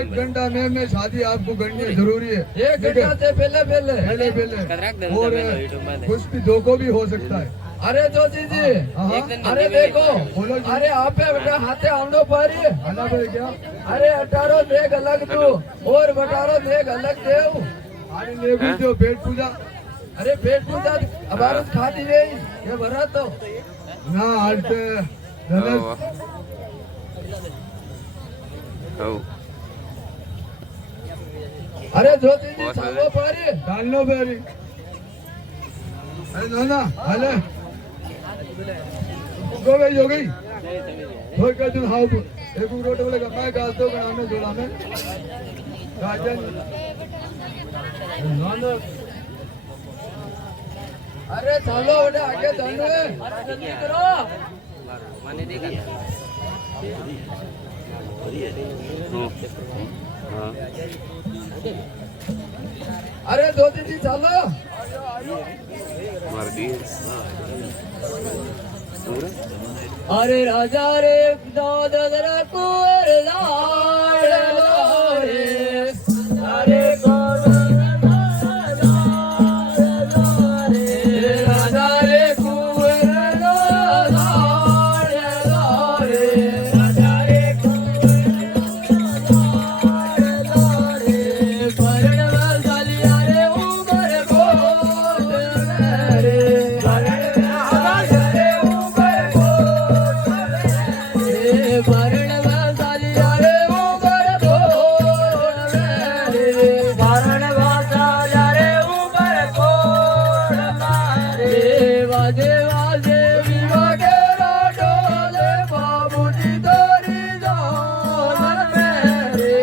1 घंटा में शादी आपको करनी जरूरी है 1 घंटा से पहले पहले। पहले और कुछ भी धोखो भी हो सकता है अरे जोशी जी हाँ अरे देखो बोलो जी। अरे आप बेटा हाथे आंडो पारी आना भाई क्या अरे 18 देख अलग तू और 18 देख अलग देव अरे ले भी जो पेट पूजा अरे पेट पूजा हमारे खाती रे ये भरा तो ना आलते धनस अरे ज्योति जी चालो पारी डालनो बेरी अरे ना ना हले गो गई हो गई हो गई तुम हाउ एक रोड वाले का मैं गाल तो का नाम जोड़ा में राजन ना ना अरे चलो बेटा आगे चलो करो माने देगा अरे ज्योति जी चलो अरे राजा रे दादर कुंवर लाड़ रे अरे राजा रे कुंवर लाड़ रे राजा रे भरण वालिया रे उमर कोट रे भरण वालिया रे उमर कोट रे भरण वालिया रे उमर कोट रे भरण वालिया रे उमर कोट रे वाजे वाजे विवाह के डोले बाबूजी तोरी जान मेरे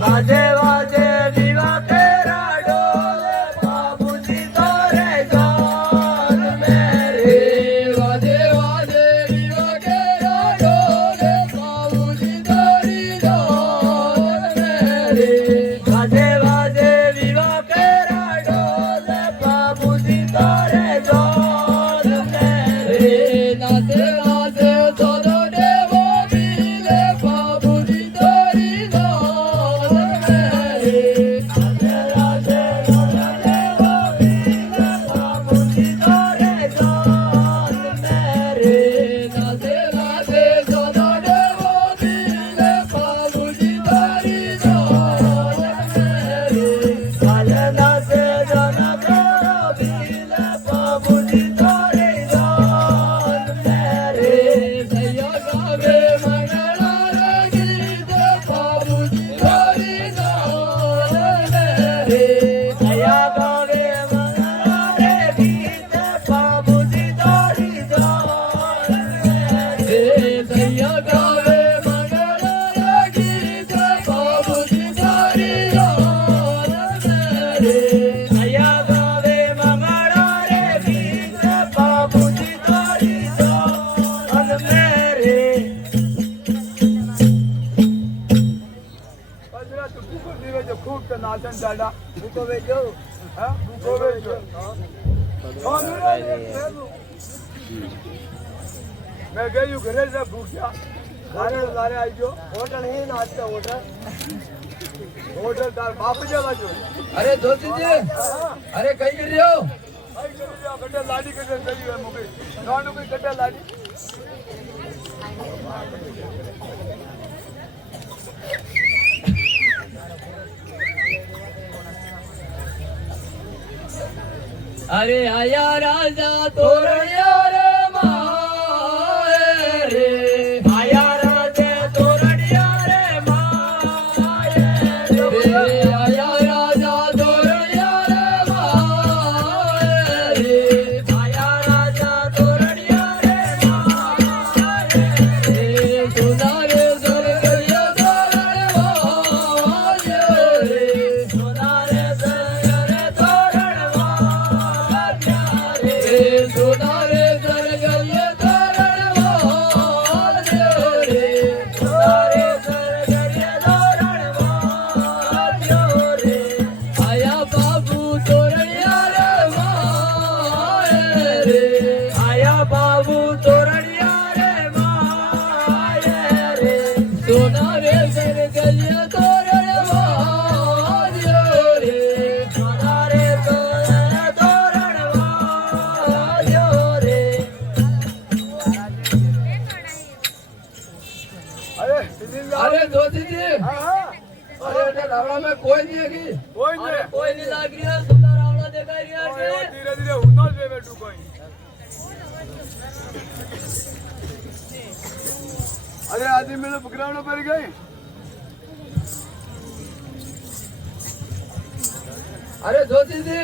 वाजे वाजे विवाह तेरा डोले बाबूजी तोरे जान मेरे वाजे वाजे विवाह तेरा डोले बाबूजी तोरी जान मेरे वाजे वाजे विवाह तेरा डोले बाबूजी तोरे जान मेरे नाचे नाचे सोनो देवो मिले बाबूजी तोरी जान मेरे नाचे नाचे सोनो देवो मिले बाबूजी तोरे जान मेरे नाचे नाचे सोनो देवो मिले बाबूजी तोरी जान मेरे नाचे नाचे सोनो देवो मिले बाबूजी तोरे जान मेरे भैया गावे मंगला रे गीत बाबूजी तोरी जान मेरे भैया गावे मंगला रे गीत बाबूजी तोरी जान मेरे भैया गावे मंगला रे गीत बाबूजी तोरी जान मेरे भैया गावे मंगला रे गीत बाबूजी तोरी जान मेरे पंद्रह तो भूखो जीवे जो खूब तो नाचन डाला भूखो बेचो हाँ भूखो बेचो मैं गई हूँ घरे से भूखा लारे लारे आई जो होटल ही नाचता होटल होटल दार बाप जगह जो अरे ज्योति जी अरे कहीं गिर रहे हो भाई चली जाओ कटे लाडी कटे सही है मुझे नॉन कोई कटे लाडी अरे आया राजा तोरणिया रे माए रे आया राजा तोरणिया रे माए रे आया राजा तोरणिया रे माए रे आया राजा तोरणिया रे माए रे सुना रे सरकरिया तोरण वाले रे सुना रे सरकरिया तोरण वाले रे सुना रे सोना रे सर गलिया तोरण वाजियो रे सोना रे तोरण वाजियो रे अरे जोशी जी अरे रावड़ा में कोई नहीं है की कोई नहीं लाग रही है सुंदर रावड़ा देखा रही है धीरे धीरे हुनर से बैठू कोई अरे आदमी मेरे पकड़ाने पर गए अरे जोशी जी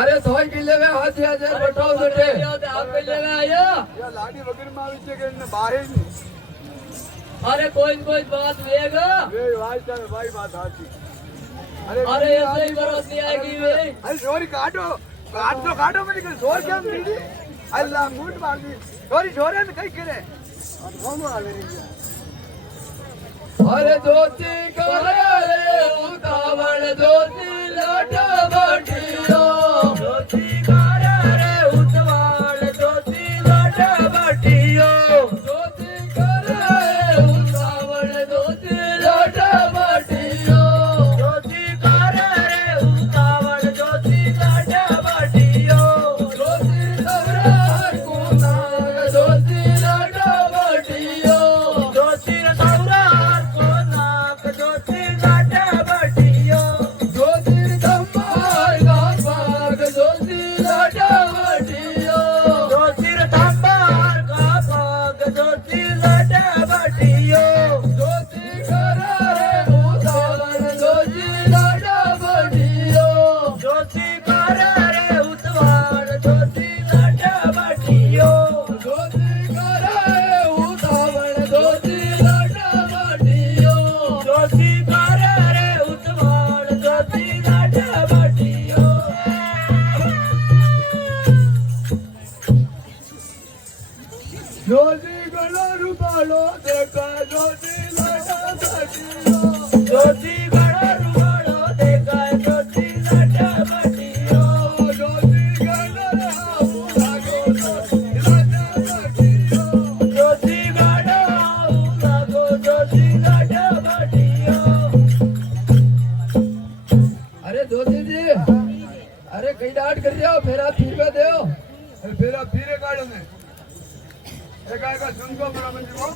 अरे थोड़ी किले में हाथ दिया जाए बैठाओ बेटे आप किले में आया या लाठी वगैरह मारी के बाहर ही नहीं अरे कोई बात लेगा वे भाई साहब भाई बात आती अरे ऐसे ही बरस नहीं आएगी वे अरे छोरी काटो मेरी के छोर क्या दीदी अल्लाह मूड मार दी छोरे ने कहीं करे अरे दोस्ती करे उतावल दोस्ती लाटा बाटियो दोस्ती करे उतावल दोस्ती लाटा बाटियो दोस्ती करे उतावल दोस्ती लाटा बाटियो दोस्ती करे उतावल दोस्ती लाटा बाटियो दोस्ती सवरार को नाग दोस्ती लाटा बाटियो दोस्ती सवरार को नाग दोस्ती लाटा बाटियो दोस्ती धम्मार गान पाग दोस्ती लाटा बाटियो दोस्ती धम्मार का पाग दोस्ती लाटा बाटियो दोस्ती करारे उतावल दोस्ती लाटा बाटियो दोस्ती करारे उतावल दोस्ती लाटा बाटियो दोस्ती करारे उतावल दोस्ती लाटा बाटियो दोस्ती करारे उतावल दोस्ती लाटा बाटियो जोशी गलो रूपालो देखा जोशी लाटा बाटियो जोशी गड़ा रुगड़ो देखा जोशी लाटा बाटियो जोशी गलो लागो लाटा बाटियो जोशी गड़ा लागो जोशी लाटा बाटियो अरे जोशी जी अरे कहीं डांट कर जाओ फिर आप फिर में दो अरे फिर आप फिरे काटो ने एक आएगा सुन को बड़ा मंजी को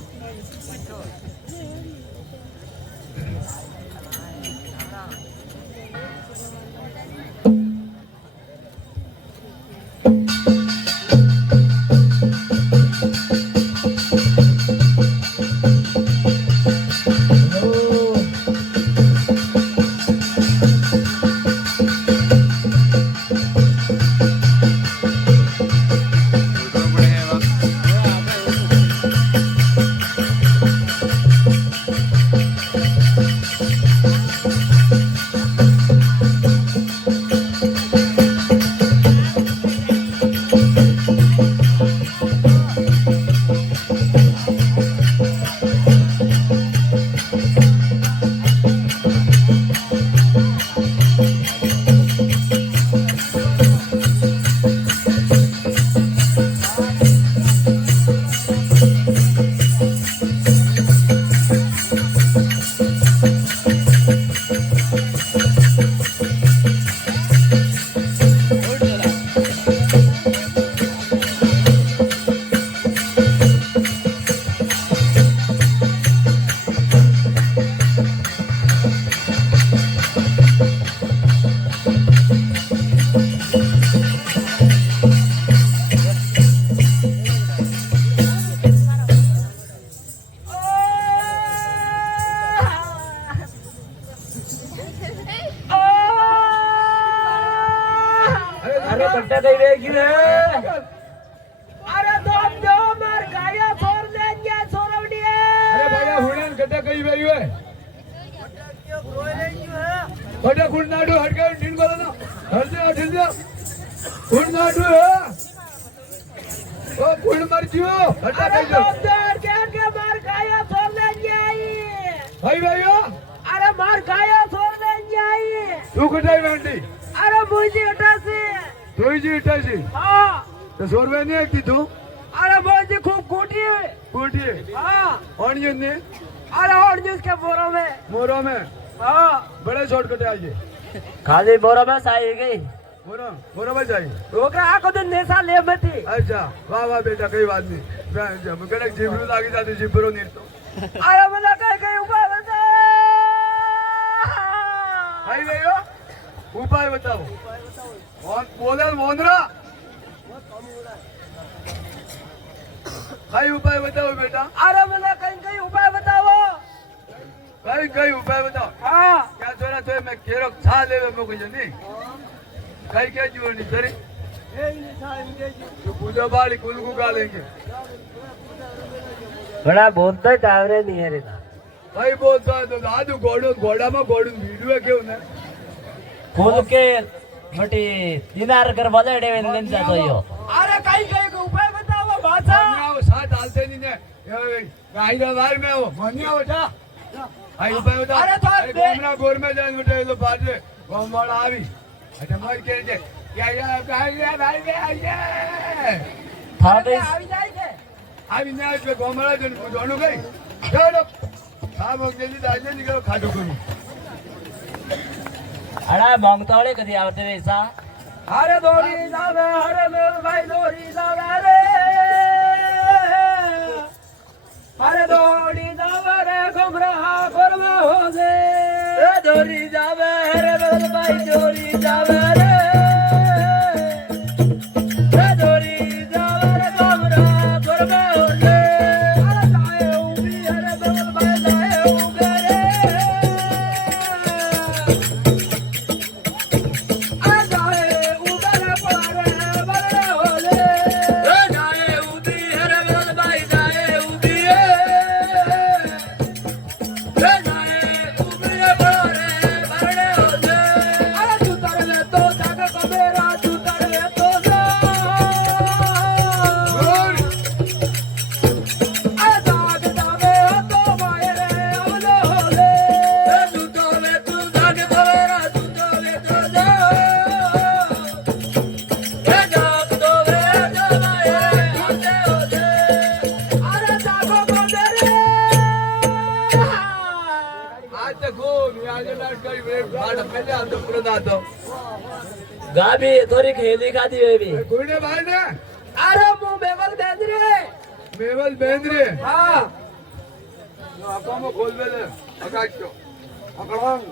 अरे बट्टा दे रहेगी रे अरे दो मार गाया छोड़ देंगे सोरवड़ी अरे भैया हुने गड्ढा कहीं गई है गड्ढा कुंड नाडू हट गए नींद बोला ना हट जा कुंड नाडू है ओ कुंड मर जियो हटा अरे कहीं जाओ के मार गाया छोड़ देंगे आई भाई भैया अरे मार गाया छोड़ देंगे आई तू कटाई वेंडी अरे मुझे उठा से तू जी इटासी हाँ तो 100 रुपए नहीं है की तू अरे मुझे खूब कूटी कोठी हाँ ऑनियन ने अरे और जिसके मोरो में हाँ बड़े शॉर्टकट है ये खाली बोरा में साई गई मोरो में जाइए रोका आको दिन नेसा ले में थी अच्छा वाह वाह बेटा कोई बात नहीं जब कड़क जिब्रू लागी जाती जिब्रो नहीं तो अरे मैंने कहीं उपाय बता भाई भैया उपाय बताओ बोले मोहनरा भाई उपाय बताओ बेटा अरे मैंने कहीं उपाय बताओ कई उपाय बताओ हाँ क्या छोरा तो मैं केरो छा ले मैं कुछ नहीं कई क्या जीवन नहीं सरी तो पूजा बाड़ी कुल को गा लेंगे बड़ा बोलता है टावरे नहीं है रे भाई बोलता है तो दादू घोड़ा में घोड़ू वीडियो क्यों ना फूल के मटी दिनार कर वाले डे लेन जातो यो अरे कहीं को उपाय बताओ भाषा मनिया साथ डालते नहीं ने गाइडा बाहर में हो मनिया बेटा भाई उपाय बता अरे तो गोमरा गोर में जान बेटे तो बाद में गोमवाड़ा आवी अच्छा मर के क्या भाई बे आइए था तो આવી જાય છે આવી ના એટલે ગોમડા જન જોણું ગઈ ચાલો આ મગજની દાજે નીકળો ખાડું કરું અડા મોંગતોળે કદી આવતે વેસા અરે દોડી જાવે હરે મેલ ભાઈ દોડી જાવે રે અરે દોડી જાવે રે ગમરા ગોરવા હો જે એ દોડી જાવે હરે મેલ ભાઈ દોડી જાવે રે गाबी थोड़ी खेली खाती है भी कोई भाई ने अरे मुंह मेवल बेंद्रे मेवल बेंद्रे हाँ आका में खोल दे आकाश को अकड़वांग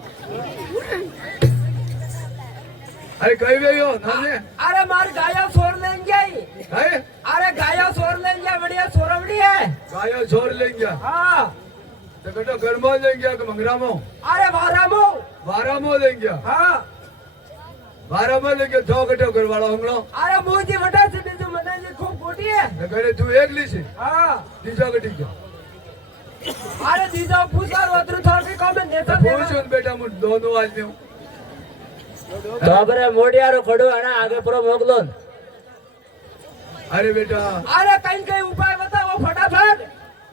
अरे कहीं गई हो नाने अरे मार गाया छोड़ लेंगे है अरे गाया छोड़ लेंगे बढ़िया सोरवड़ी है गाया छोड़ लेंगे हाँ तो बेटा गरमा लेंगे कि मंगरामो अरे बारह मो लेंगे हाँ 12 में लेके 6 कटो करवाड़ो हमलो अरे मोजी बटा से बीजू मने जी खूब मोटी है तो करे तू एक ली से हाँ तीसरा कटी गया अरे दीजा पूछा वत्रु थोड़ के कमेंट देता पूछ उन बेटा मुझ दोनों आदमी हूँ तो बरे मोडियारो खड़ो है ना आगे पूरा मोगलोन अरे बेटा अरे कहीं उपाय बताओ फटाफट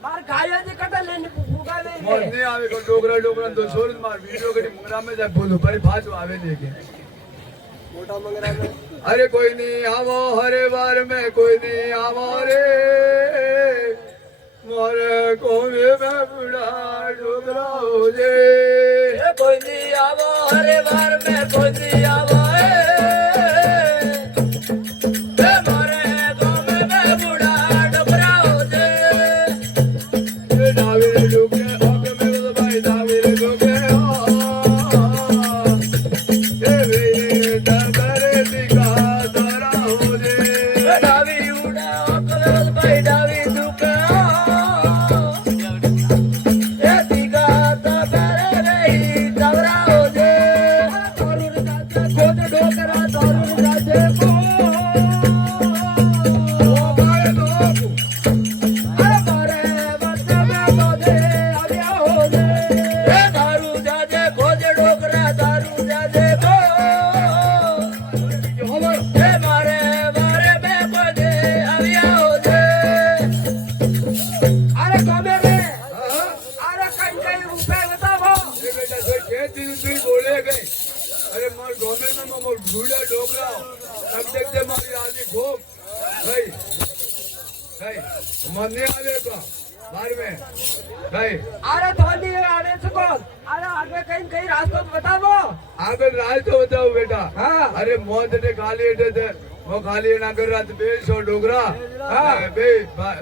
मार गाया जी कटा लेने फूगा मोर नहीं नहीं आवे को डोगरा तो सोर मार वीडियो कटी मंगरा में जा बोलो पर फाज आवे लेके अरे कोई नहीं आवो हरे बार में कोई नहीं आवो रे मोरे कोने में बुढ़ा डोगरा हो जे कोई नहीं आवो हरे बार में कोई नहीं आवो मारे गोमे में बुढ़ा डोगरा हो जे डावेरे डोगे आगे में भाई डावेरे डोगे बूढ़ा डोगरा तब देखते मारी आदमी घूम भाई मरने वाले का बाहर में कहीं अरे धोनी आने से कौन अरे आगे कहीं कहीं रास्ता तो बताओ आगे राज तो बताओ बेटा हाँ। अरे मौत ने खाली एटे थे वो खाली ना कर रहा बे सो डोगरा हाँ। बे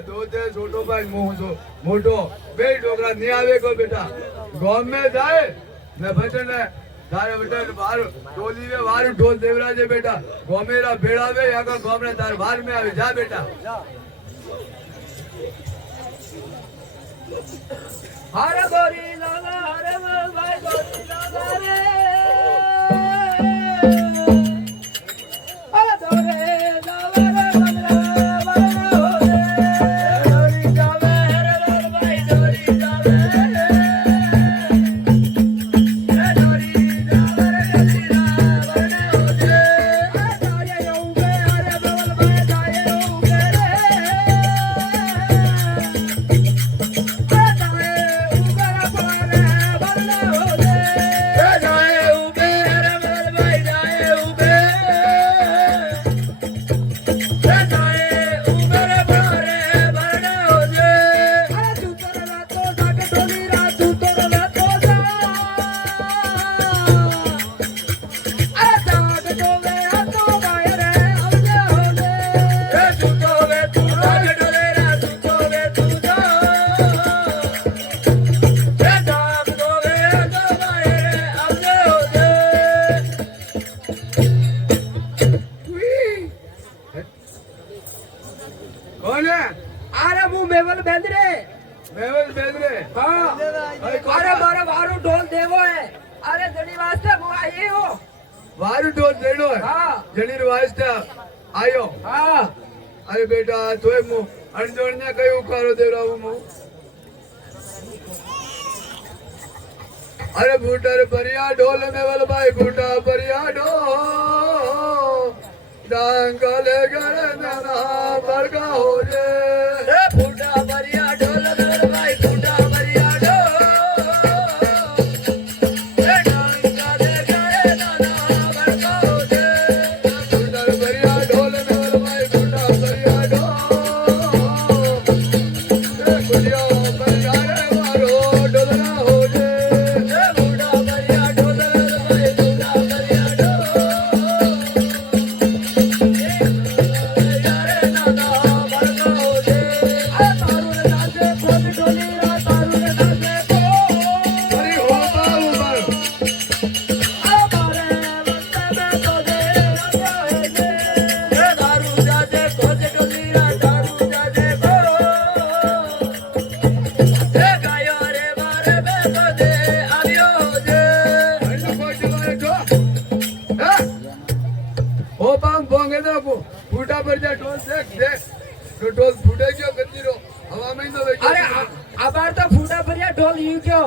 दो थे छोटो भाई मोटो बे डोगरा नहीं आवे को बेटा गांव में जाए न भजन है तारे बेटा बाहर टोली में बाहर ढोल देवराज है बेटा गांव मेरा बेड़ा वे यहाँ का गांव में तार बाहर में आवे जा बेटा हरे गोरी लाला हरे भाई गोरी लाला रे अरे दोरे लाला रे बंगला बंगला हो रे दोरी जावे हरे भाई दोरी जावे रे दोरी जावे रे गलीरा बंगला हो रे दाये उगे हरे बंगला भाई दाये उगे रे कौन है अरे मुंह मेवल बेंदरे मेवल बेदरे हाँ भाई कौन अरे है? मारा वारू ढोल देवो है अरे जनी वास्ते वो आई हो वारू ढोल देनो है हाँ जनी वास्ते आयो हाँ अरे बेटा तोय मु अनजोड़ ने कई उखारो दे रहा हूँ मु अरे बूटर परिया ढोल मेवल भाई बूटा परिया ढोल डांगले गले नाना बड़का हो जे फूटा बरिया ढोल मेरे भाई फूटा बरिया ढोल डांगा दे गए नाना बड़का हो जे बूटर परिया ढोल मेवल भाई बूटा परिया ढोल कुलिया परिया रे मारो ढोलना हो जे फूटा बरिया ढोल मेरे भाई फूटा बरिया ढोल यारे नाना बड़का हो जे तारू ने नाचे खोद ढोली रा तारू ने नाचे को अरे हो बाबू मारो अरे बंदे में तो दे रहे जे दारू जाजे खोद ढोली रा दारू जाजे को गायो रे मारे में तो दे आलियो जे अन्नू कोई जमाने जो हाँ ओ पाम बोंगे तो फूटा पर जा ढोल देख देख तो ढोल फूटे क्यों करती रो हवा में ही तो बेचो अरे अबार तो फूटा भरिया ढोल यू क्यों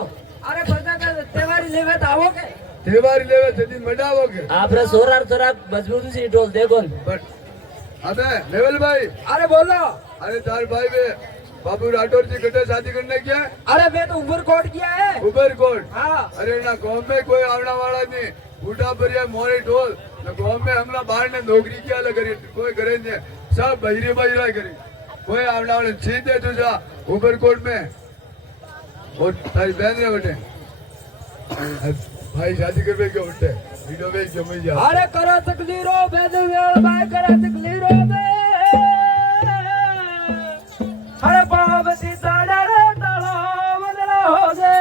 अरे बंदा का त्योहारी लेवे तो आओगे त्योहारी लेवे सदी मडावोगे आपरे सोरार सोरा मजबूती से ढोल देखो बट अबे लेवल भाई अरे बोलो अरे तार भाई बे बाबू राठौर जी कटे शादी करने क्या है अरे मैं तो उम्र कोट किया है ऊपर कोट हाँ अरे ना गांव में कोई आवना वाला नहीं फूटा पर या मोरे ढोल ना गांव में हमला बाहर ने नौकरी किया लग रही कोई करे नहीं सब बहिरी बहिरा करे कोई आवना वाले सीधे तुझा ऊपर कोट में और तारी बहन रे बटे भाई शादी कर बे क्यों उठे वीडियो में जमे जा अरे करो तकदीरो बेदल वेल बाय करो तकदीरो बे अरे पावती ताड़ा रे ताड़ा बदला हो गे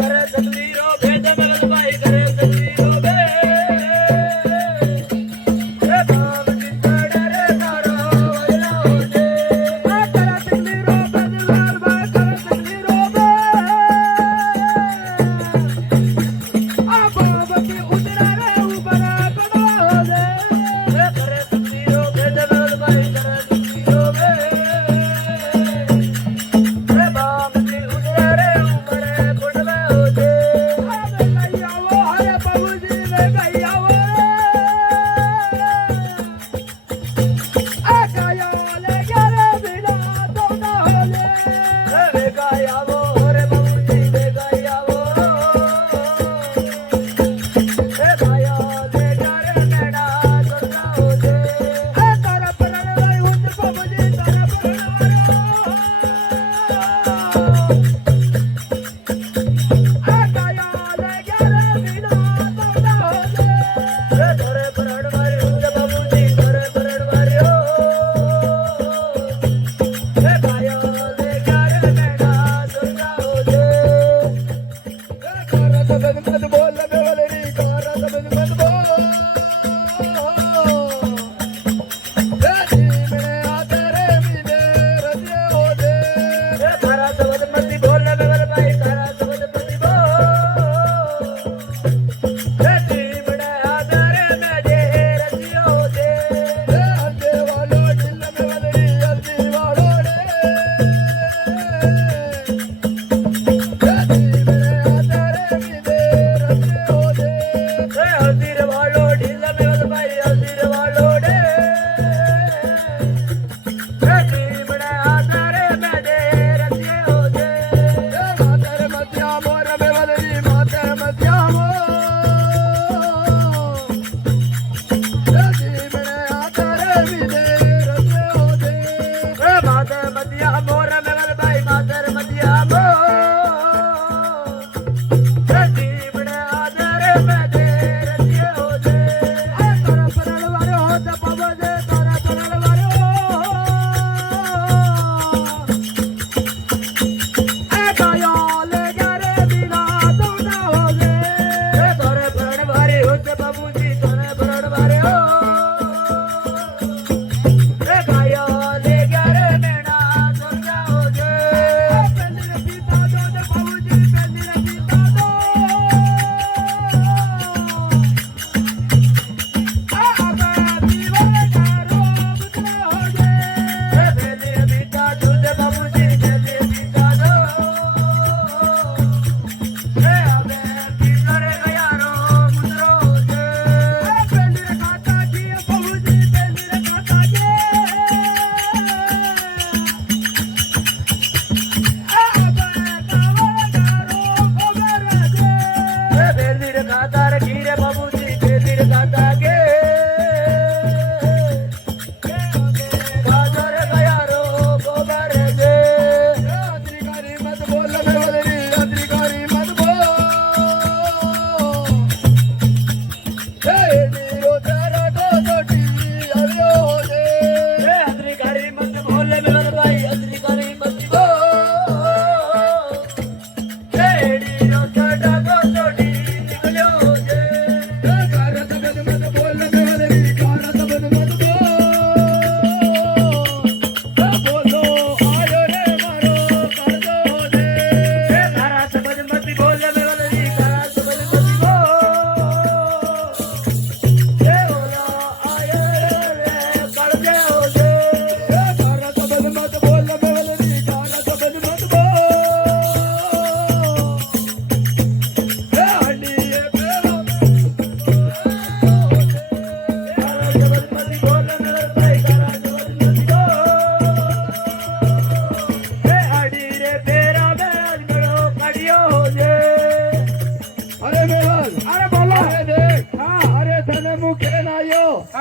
करे तकदीरो बेदल वेल बाय करे तकदीरो बे पावती ताड़ा रे ताड़ा बदला हो गे करे तकदीरो बेदल वेल बाय करे तकदीरो बे पावती उतरा रे ऊपर कड़वा हो गे करे तकदीरो बेदल वेल बाय करे तकदीरो बे हसीर वालो ढील में भाई हसीर वालो डे टीमड़े आधारे में दे रचे हो दे मातर मध्या मोर में वलरी मातर मध्या टीमड़े आधारे में दे रचे हो दे मातर मध्या मोर में वल भाई मातर मध्या टीमड़े आधारे में दे रचे हो दे तोरा परल वारो हो त पव दे तोरा परल वारो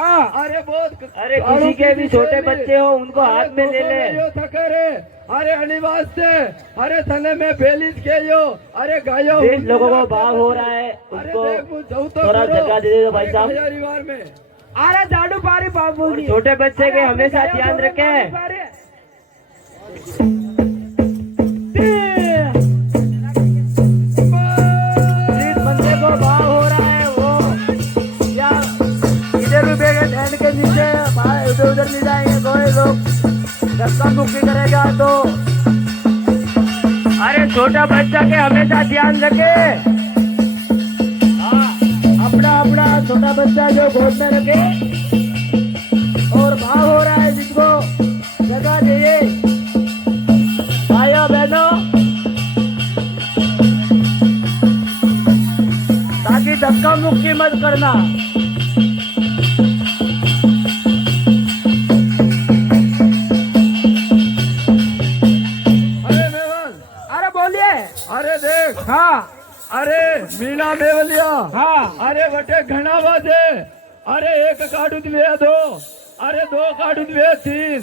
अरे किसी के भी छोटे बच्चे हो उनको हाथ में ले ले। अरे अनिवास से अरे थने में बेलिस के यो अरे गायो जिन लोगों को भाव हो रहा है उनको थोड़ा जगह दे दो भाई साहब। में अरे झाड़ू पारी बाबू और छोटे बच्चे के हमेशा ध्यान रखें। जिस बंदे को भाव हो रहा है वो या इधर भी बैठ हैंड के नीचे इधर उधर ले जाएंगे कोई लोग धक्का मुक्की करेगा तो अरे छोटा बच्चा के हमेशा ध्यान रखे। अपना अपना छोटा बच्चा जो गोद में रखे और भाव हो रहा है जिसको जगह चाहिए भाइयों बहनों ताकि धक्का मुक्की मत करना। अरे मेवल अरे बोलिए अरे देख हाँ अरे मीना मेवलिया हाँ अरे बटे घना बाजे अरे एक काटूत वे दो अरे दो काटूत वे तीन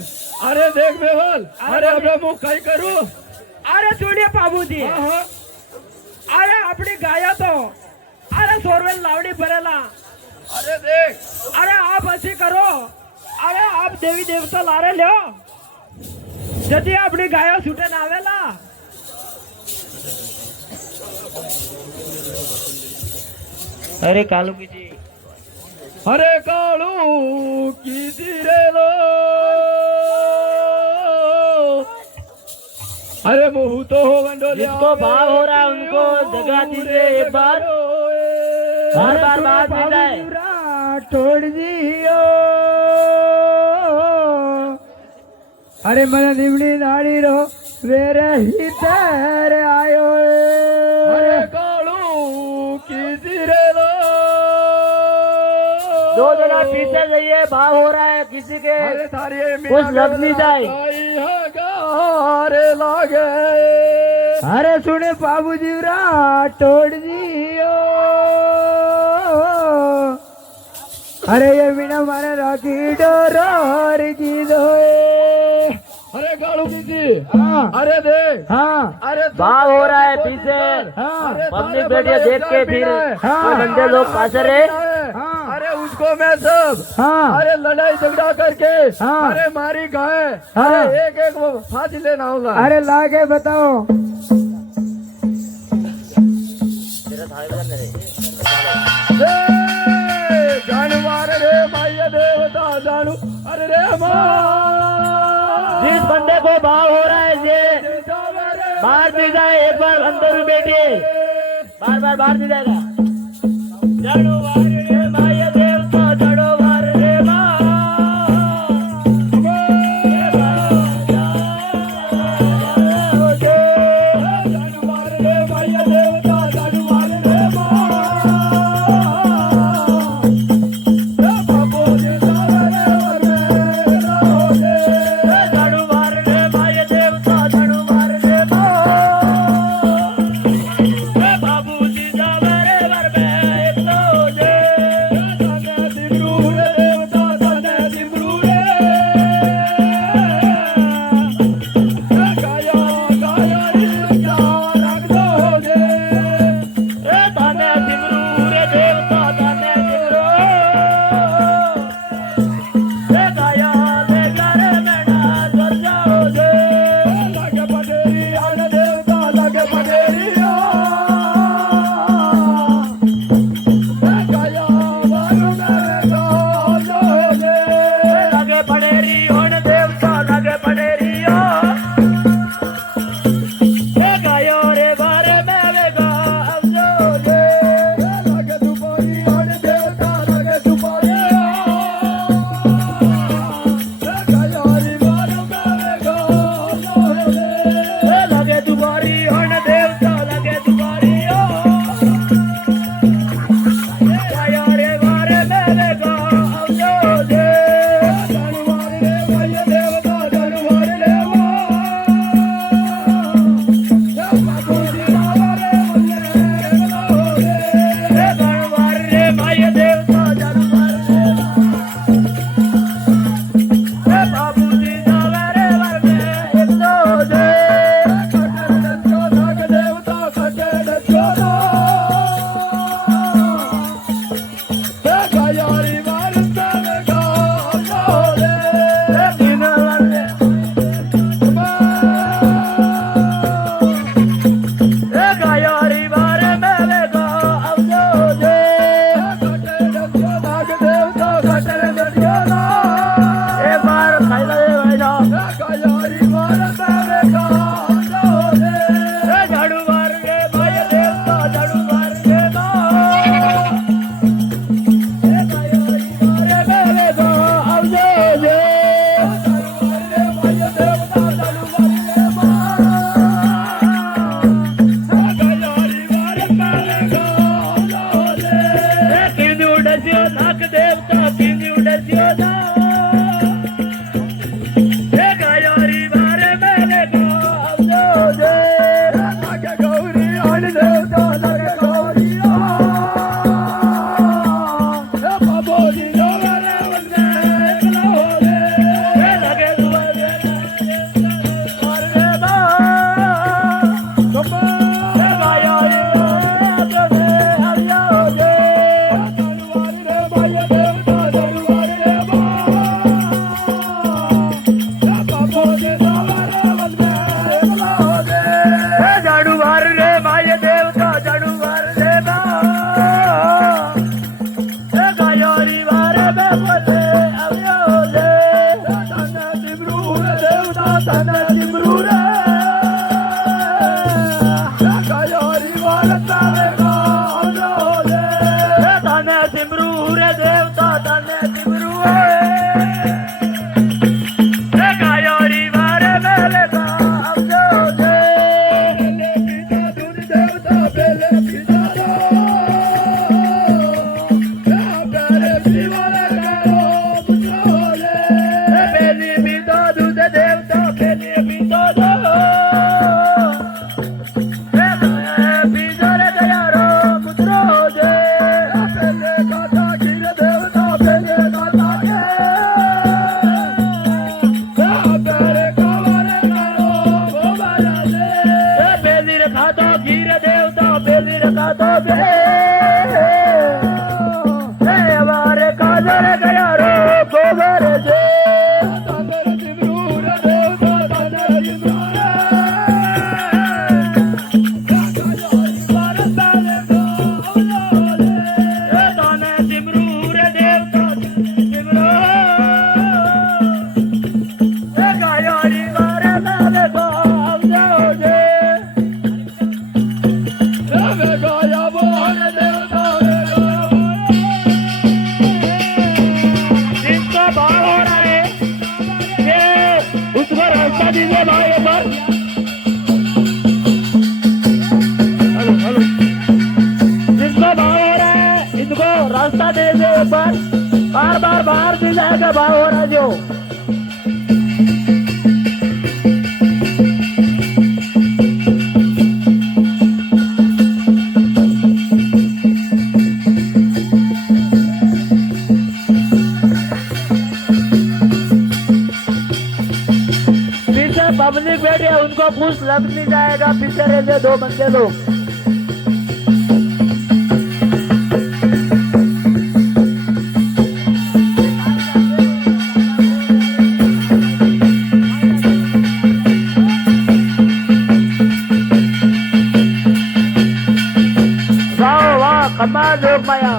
अरे देख मेवल अरे अपना मुख कहीं करूँ अरे सुनिए बाबूजी अरे अपनी गाया तो अरे सोरवेल लावड़ी भरेला अरे देख अरे आप ऐसी करो अरे आप देवी देवता लारे लो यदि अपनी गाया छूटे ना आवेला अरे कालू की जी अरे कालू की रे लो अरे मुँह तो हो गंडोलिया जिसको भाव हो रहा है उनको जगह दीजिए एक बार बार बात मिल जाए। छोड़ दियो अरे मन निमड़ी नाड़ी रो मेरे ही तेरे आयो अरे कालू किसी रे लो दो जना पीछे जाइए, भाव हो रहा है किसी के अरे थारी कुछ लग नहीं जाए। अरे लागे अरे सुने बाबू जी राठौड़ जी अरे ये बिना मारे राखी डोर की दोए। अरे कालू किसी हाँ अरे दे हाँ अरे भाव हो रहा है पीछे, हाँ पब्लिक बैठी है देख के, फिर कोई बंदे लोग पास रहे। हाँ अरे उसको मैं सब हाँ अरे लड़ाई झगड़ा करके हाँ। अरे मारी गाय हाँ। अरे एक एक वो फांसी लेना होगा। अरे लाके बताओ जानवर रे भाई देवता जानू अरे रे जिस बंदे को भाव हो रहा है ये बाहर भी जाए, एक बार अंदर भी बैठिए, बार बार बाहर भी जाएगा। जड़ो वार रे माय देवता, जड़ो वार रे बाबू जी जावे रे वर में एक लो जे का भाव हो रहा है जो पीछे पब्लिक बैठे है, उनको पुश लग नहीं जाएगा, पीछे रहते दो बंदे लोग। वाह वाह कमाल लोग माया